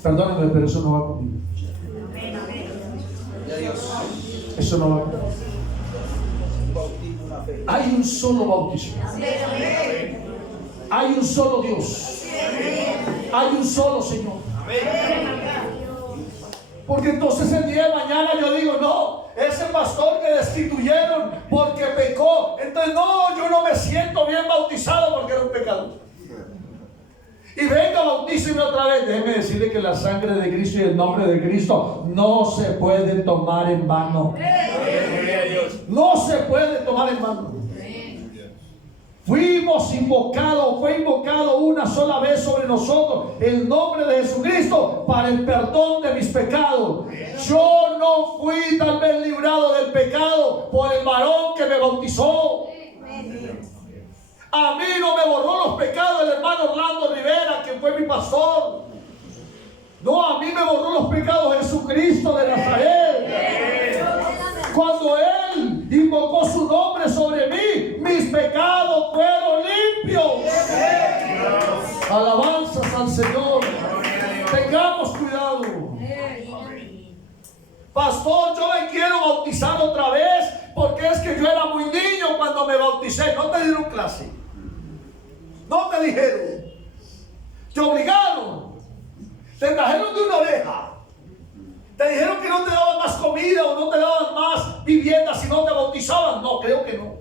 Perdónenme, pero eso no va conmigo. Eso no va conmigo. Hay un solo bautismo. Hay un solo Dios. Hay un solo Señor. Porque entonces el día de mañana yo digo: no, ese pastor que destituyeron porque pecó, entonces no, yo no me siento bien bautizado porque era un pecador. Y venga, bautíceme otra vez. Déjeme decirle que la sangre de Cristo y el nombre de Cristo no se puede tomar en vano. No se puede tomar en vano. Fuimos invocados, fue invocado una sola vez sobre nosotros el nombre de Jesucristo para el perdón de mis pecados. Yo no fui tal vez librado del pecado por el varón que me bautizó. A mí no me borró los pecados el hermano Orlando Rivera, que fue mi pastor. No, a mí me borró los pecados Jesucristo de Nazaret. Cuando Él invocó su nombre sobre mí, mis pecados fueron limpios. Alabanzas al Señor. Tengamos cuidado. Pastor, yo me quiero bautizar otra vez porque es que yo era muy niño cuando me bauticé. No te dieron clase, no te dijeron, te obligaron, te trajeron de una oreja, te dijeron que no te daban más comida o no te daban más vivienda si no te bautizaban. No, creo que no.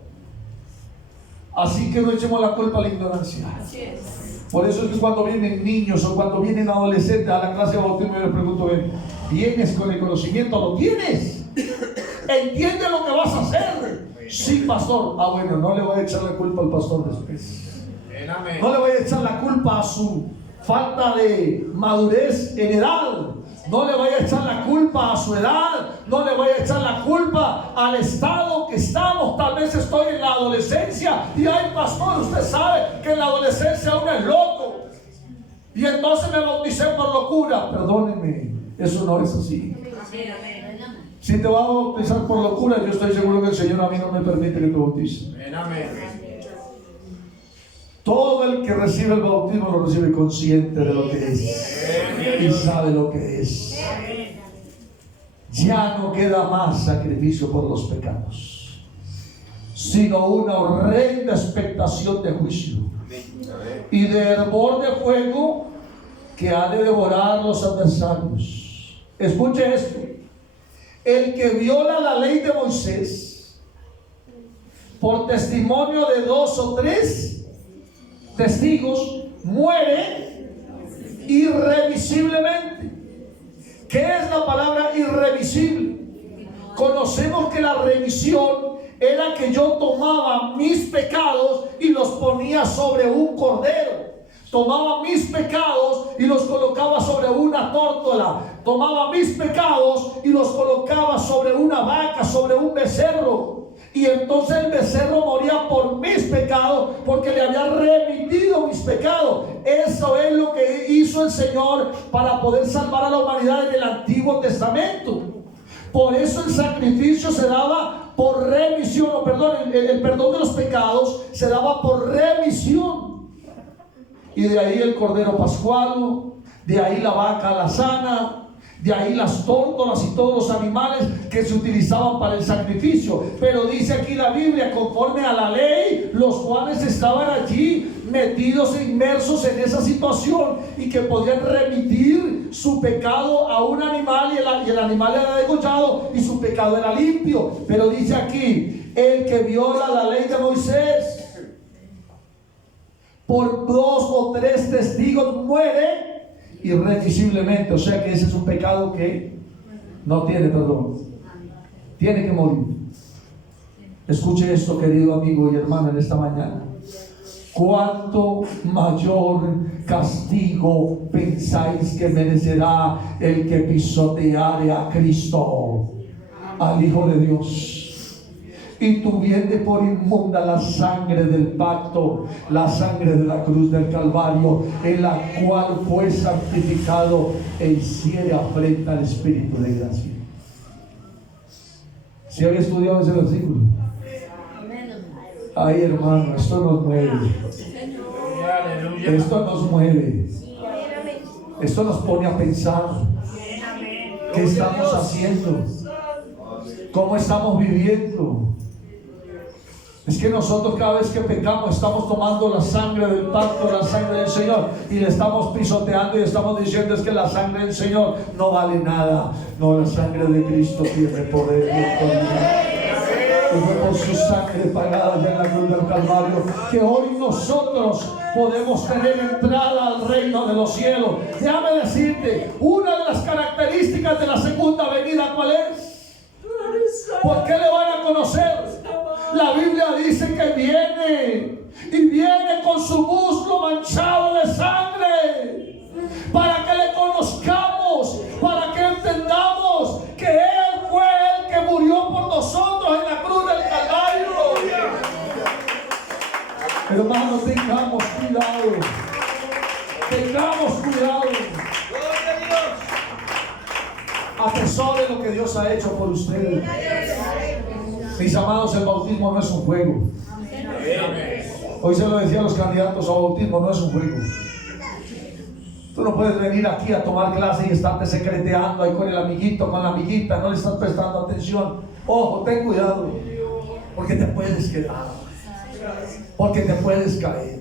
Así que no echemos la culpa a la ignorancia. Así es. Por eso es que cuando vienen niños o cuando vienen adolescentes a la clase de bautismo, yo les pregunto: ¿vienes con el conocimiento? ¿Lo tienes? ¿Entiendes lo que vas a hacer? Sí, pastor. Ah, bueno, no le voy a echar la culpa al pastor después. No le voy a echar la culpa a su falta de madurez en edad. No le voy a echar la culpa a su edad. No le voy a echar la culpa al estado que estamos. Tal vez estoy en la adolescencia y ay, pastor, usted sabe que en la adolescencia uno es loco y entonces me bauticé por locura. Perdónenme, eso no es así. Si te vas a bautizar por locura, yo estoy seguro que el Señor a mí no me permite que te bautice. Todo el que recibe el bautismo lo recibe consciente de lo que es y sabe lo que es. Ya no queda más sacrificio por los pecados, sino una horrenda expectación de juicio y de hervor de fuego que ha de devorar los adversarios. Escuche esto: el que viola la ley de Moisés por testimonio de 2 o 3 testigos muere irremisiblemente. ¿Qué es la palabra irremisible? Conocemos que la remisión era que yo tomaba mis pecados y los ponía sobre un cordero. Tomaba mis pecados y los colocaba sobre una tórtola. Tomaba mis pecados y los colocaba sobre una vaca, sobre un becerro. Y entonces el becerro moría por mis pecados, porque le había remitido mis pecados. Eso es lo que hizo el Señor para poder salvar a la humanidad en el Antiguo Testamento. Por eso el sacrificio se daba por remisión, el perdón de los pecados se daba por remisión. Y de ahí el cordero pascual, de ahí la vaca alazana, de ahí las tórtolas y todos los animales que se utilizaban para el sacrificio. Pero dice aquí la Biblia, conforme a la ley, los cuales estaban allí metidos e inmersos en esa situación y que podían remitir su pecado a un animal y el animal era degollado y su pecado era limpio. Pero dice aquí, el que viola la ley de Moisés por 2 o 3 testigos muere irremisiblemente. O sea que ese es un pecado que no tiene perdón, tiene que morir. Escuche esto, querido amigo y hermano, en esta mañana. ¿Cuánto mayor castigo pensáis que merecerá el que pisoteare a Cristo, al Hijo de Dios, y tuviere por inmunda la sangre del pacto, la sangre de la cruz del Calvario, en la cual fue santificado e hiciere afrenta al Espíritu de gracia? ¿Si había estudiado ese versículo? Ay, hermano, esto nos mueve. Esto nos mueve. Esto nos pone a pensar. ¿Qué estamos haciendo? ¿Cómo estamos viviendo? Es que nosotros cada vez que pecamos estamos tomando la sangre del pacto, la sangre del Señor, y le estamos pisoteando y estamos diciendo es que la sangre del Señor no vale nada. No, la sangre de Cristo tiene poder y autoridad. Y fue por su sangre pagada ya en la cruz del Calvario que hoy nosotros podemos tener entrada al reino de los cielos. Déjame decirte, una de las características de la segunda venida, ¿cuál es? ¿Por qué le van a conocer? La Biblia dice que viene y viene con su muslo manchado de sangre, para que le conozcamos, para que entendamos que Él fue el que murió por nosotros en la cruz del Calvario. Hermanos, tengamos cuidado, tengamos cuidado. Atesore lo que Dios ha hecho por ustedes. Mis amados, el bautismo no es un juego. Hoy se lo decía a los candidatos a bautismo, no es un juego. Tú no puedes venir aquí a tomar clase y estarte secreteando ahí con el amiguito, con la amiguita, no le estás prestando atención. Ojo, ten cuidado, porque te puedes quedar, porque te puedes caer.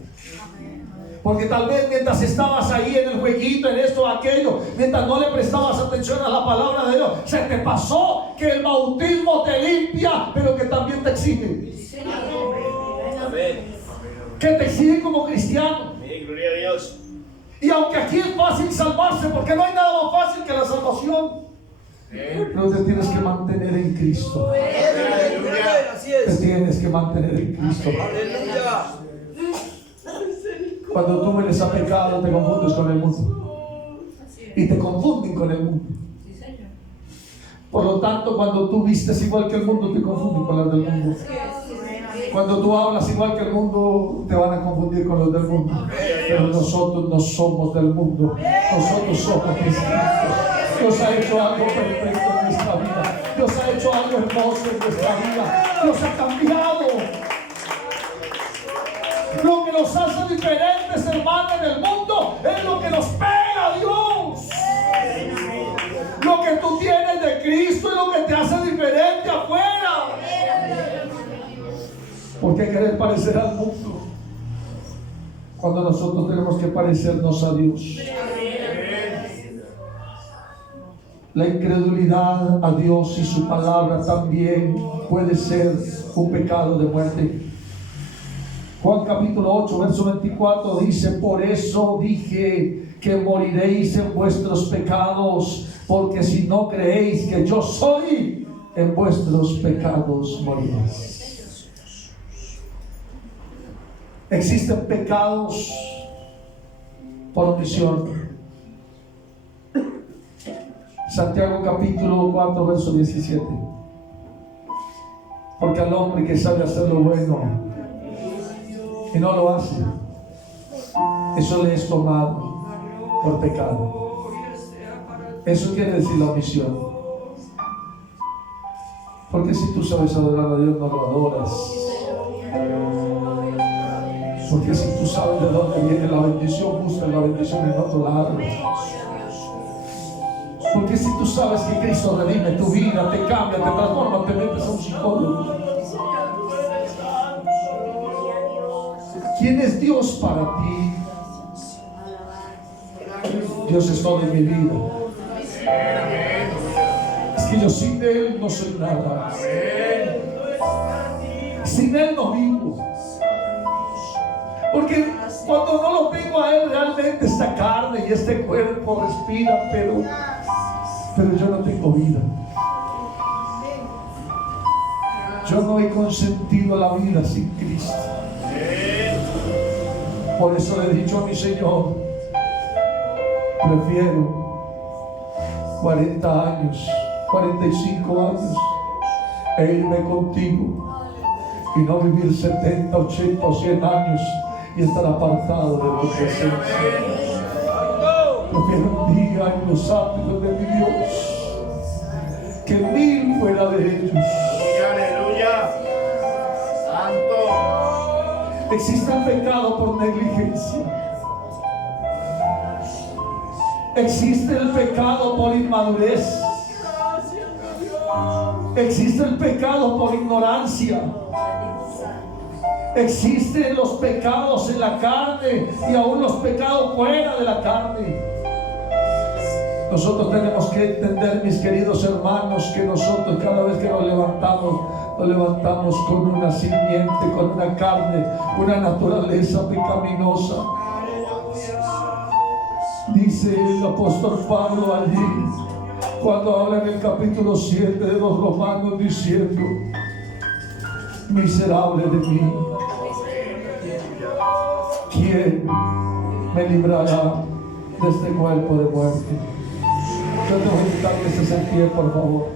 Porque tal vez mientras estabas ahí en el jueguito, en esto o aquello, mientras no le prestabas atención a la palabra de Dios, se te pasó que el bautismo te limpia, pero que también te exige. Amén. Que te exige como cristiano. Amén. Gloria a Dios. Y aunque aquí es fácil salvarse, porque no hay nada más fácil que la salvación, pero te tienes que mantener en Cristo. Te tienes que mantener en Cristo. Cuando tú vienes a pecado, te confundes con el mundo. Y te confunden con el mundo. Por lo tanto, cuando tú vistes igual que el mundo, te confunden con los del mundo. Cuando tú hablas igual que el mundo, te van a confundir con los del mundo. Pero nosotros no somos del mundo. Nosotros somos cristianos. Dios ha hecho algo perfecto en nuestra vida. Dios ha hecho algo hermoso en nuestra vida. Dios ha cambiado. Lo que nos hace diferentes, hermanos, en el mundo es lo que nos pega a Dios. Lo que tú tienes de Cristo es lo que te hace diferente afuera. ¿Por qué querer parecer al mundo cuando nosotros tenemos que parecernos a Dios? La incredulidad a Dios y su palabra también puede ser un pecado de muerte. Juan capítulo 8, verso 24 dice: por eso dije que moriréis en vuestros pecados, porque si no creéis que yo soy, en vuestros pecados moriréis. Existen pecados por omisión. Santiago capítulo 4, verso 17. Porque al hombre que sabe hacer lo bueno y no lo hace, eso le es tomado por pecado. Eso quiere decir la omisión. Porque si tú sabes adorar a Dios, no lo adoras. Porque si tú sabes de dónde viene la bendición, busca la bendición en otro lado. Porque si tú sabes que Cristo redime tu vida, te cambia, te transforma, te metes a un psicólogo. ¿Quién es Dios para ti? Dios es todo en mi vida. Es que yo sin Él no soy nada. Sin Él no vivo. Porque cuando no lo tengo a Él, realmente esta carne y este cuerpo respira, pero yo no tengo vida. Yo no he consentido la vida sin Cristo. Por eso le he dicho a mi Señor: prefiero 40 años, 45 años e irme contigo y no vivir 70, 80 o 100 años y estar apartado de tu presencia. Prefiero un día en los átrios de mi Dios que 1000 fuera de ellos. Aleluya. Santo. Existe el pecado por negligencia. Existe el pecado por inmadurez. Existe el pecado por ignorancia. Existen los pecados en la carne y aún los pecados fuera de la carne. Nosotros tenemos que entender, mis queridos hermanos, que nosotros cada vez que nos levantamos con una simiente, con una carne, una naturaleza pecaminosa. Dice el apóstol Pablo allí, cuando habla en el capítulo 7 de los Romanos, diciendo: miserable de mí, ¿quién me librará de este cuerpo de muerte? Yo te voy a invitar que se sentía, por favor.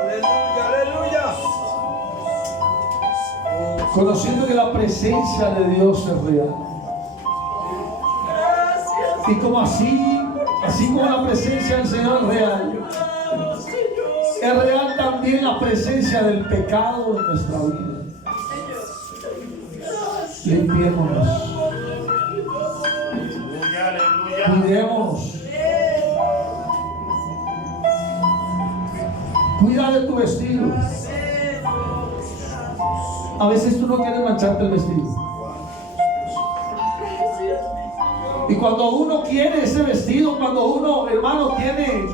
Aleluya, aleluya. Conociendo que la presencia de Dios es real. Y como así como la presencia del Señor es real, es real también la presencia del pecado en nuestra vida. Limpiémonos. Aleluya. Cuidémonos. Cuida de tu vestido. A veces tú no quieres mancharte el vestido. Y cuando uno quiere ese vestido, cuando uno, hermano, tiene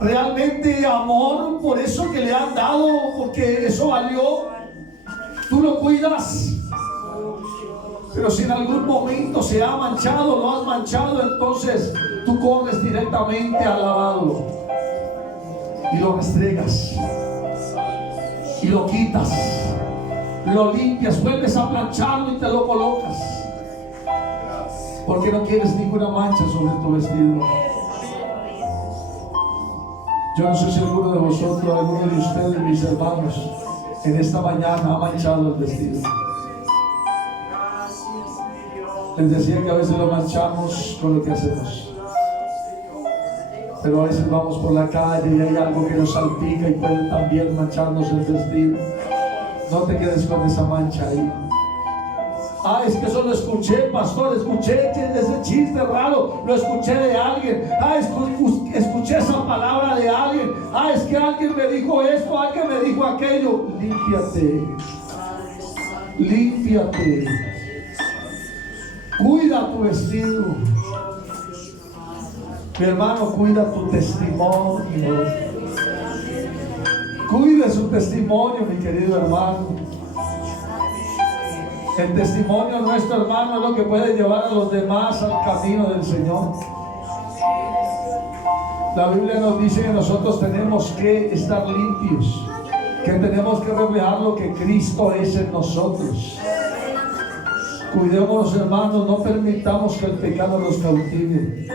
realmente amor por eso que le han dado, porque eso valió, tú lo cuidas. Pero si en algún momento se ha manchado, lo has manchado, entonces tú corres directamente al lavado y lo restregas y lo quitas, lo limpias, vuelves a plancharlo y te lo colocas, porque no quieres ninguna mancha sobre tu vestido. Yo no sé si alguno de vosotros, alguno de ustedes, mis hermanos, en esta mañana ha manchado el vestido. Les decía que a veces lo manchamos con lo que hacemos, pero a veces vamos por la calle y hay algo que nos salpica y puede también mancharnos el vestido. No te quedes con esa mancha ahí. Ah, es que eso lo escuché, pastor, escuché ese chiste raro, lo escuché de alguien. Ah, escuché esa palabra de alguien. Ah, es que alguien me dijo esto, alguien me dijo aquello. Límpiate, límpiate. Cuida tu vestido. Mi hermano, cuida tu testimonio. Cuide su testimonio, mi querido hermano. El testimonio nuestro, hermano, es lo que puede llevar a los demás al camino del Señor. La Biblia nos dice que nosotros tenemos que estar limpios, que tenemos que reflejar lo que Cristo es en nosotros. Cuidémonos, hermanos, no permitamos que el pecado nos cautive.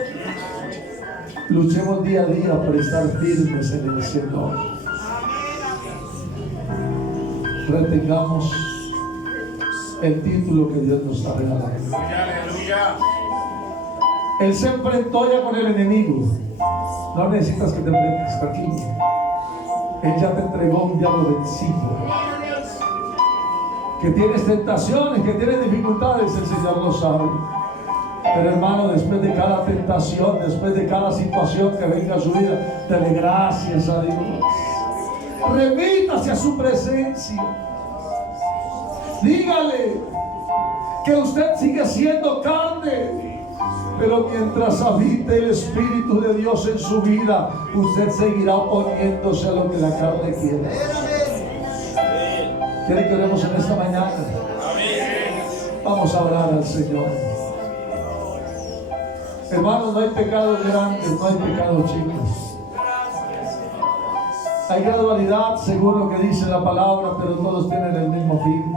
Luchemos día a día por estar firmes en el Señor. Retengamos el título que Dios nos está regalando. Aleluya. Él se enfrentó ya con el enemigo. No necesitas que te enfrentes, tranquilo. Él ya te entregó un diablo vencido. Que tienes tentaciones, que tienes dificultades, el Señor lo sabe. Pero hermano, después de cada tentación, después de cada situación que venga a su vida, dale gracias a Dios. Remítase a su presencia. Dígale que usted sigue siendo carne, pero mientras habite el Espíritu de Dios en su vida, usted seguirá oponiéndose a lo que la carne quiere. ¿Quiere que oremos en esta mañana? Vamos a orar al Señor. Hermanos, no hay pecados grandes, no hay pecados chicos. Hay gradualidad según lo que dice la palabra, pero todos tienen el mismo fin.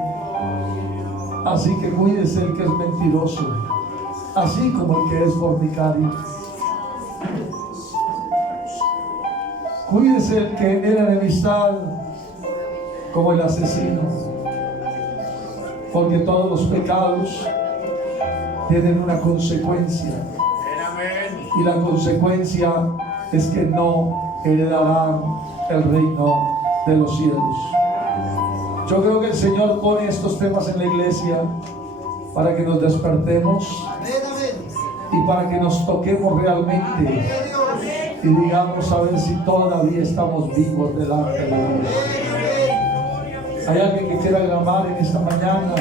Así que cuídese el que es mentiroso, así como el que es fornicario. Cuídese el que genera enemistad, como el asesino, porque todos los pecados tienen una consecuencia, y la consecuencia es que no heredarán el reino de los cielos. Yo creo que el Señor pone estos temas en la iglesia para que nos despertemos y para que nos toquemos realmente y digamos a ver si todavía estamos vivos delante de Dios. Hay alguien que quiera clamar en esta mañana.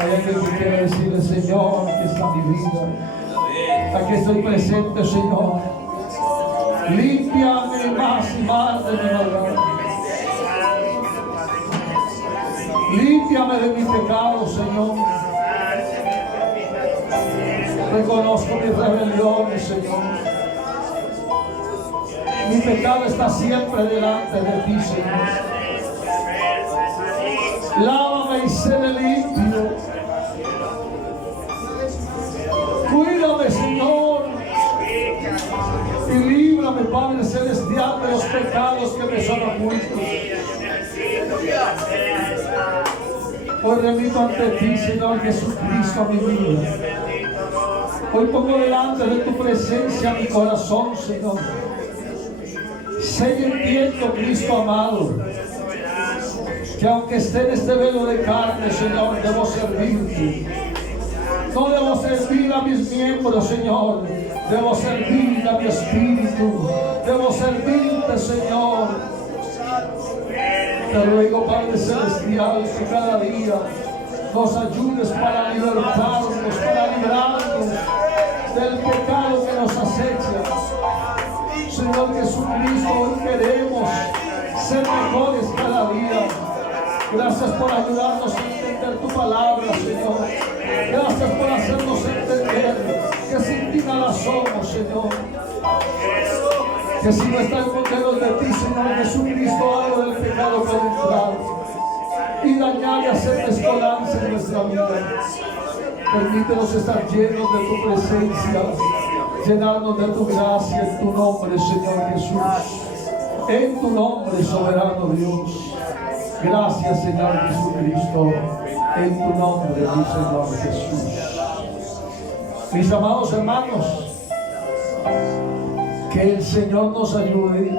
Hay alguien que quiera decirle: Señor, aquí está mi vida. Aquí estoy presente, Señor. Límpiame más y más de mi maldad. Límpiame de mi pecado, Señor. Reconozco mis rebeliones, Señor. Mi pecado está siempre delante de ti, Señor. Lávame y séme limpio. Cuídame, Señor, y líbrame, Padre Celestial, de los pecados que me son ocultos. Hoy remito ante ti, Señor Jesucristo, a mi vida. Hoy pongo delante de tu presencia mi corazón, Señor. Sé y entiendo, Cristo amado, que aunque esté en este velo de carne, Señor, debo servirte. No debo servir a mis miembros, Señor. Debo servir a mi espíritu. Debo servirte, Señor. Te ruego, Padre Celestial, que cada día nos ayudes para libertarnos, para librarnos del pecado que nos acecha. Señor Jesucristo, hoy queremos ser mejores cada día. Gracias por ayudarnos a entender tu palabra, Señor. Gracias por hacernos entender que sin ti nada somos, Señor. Que si no estamos llenos de ti, Señor Jesucristo, algo del pecado puede entrar y dañar y hacer mezcolanza en nuestra vida. Permítenos estar llenos de tu presencia, llenarnos de tu gracia en tu nombre, Señor Jesús. En tu nombre, soberano Dios. Gracias, Señor Jesucristo. En tu nombre, mi Señor Jesús. Mis amados hermanos, que el Señor nos ayude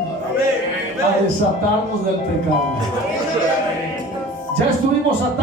a desatarnos del pecado. Ya estuvimos atados.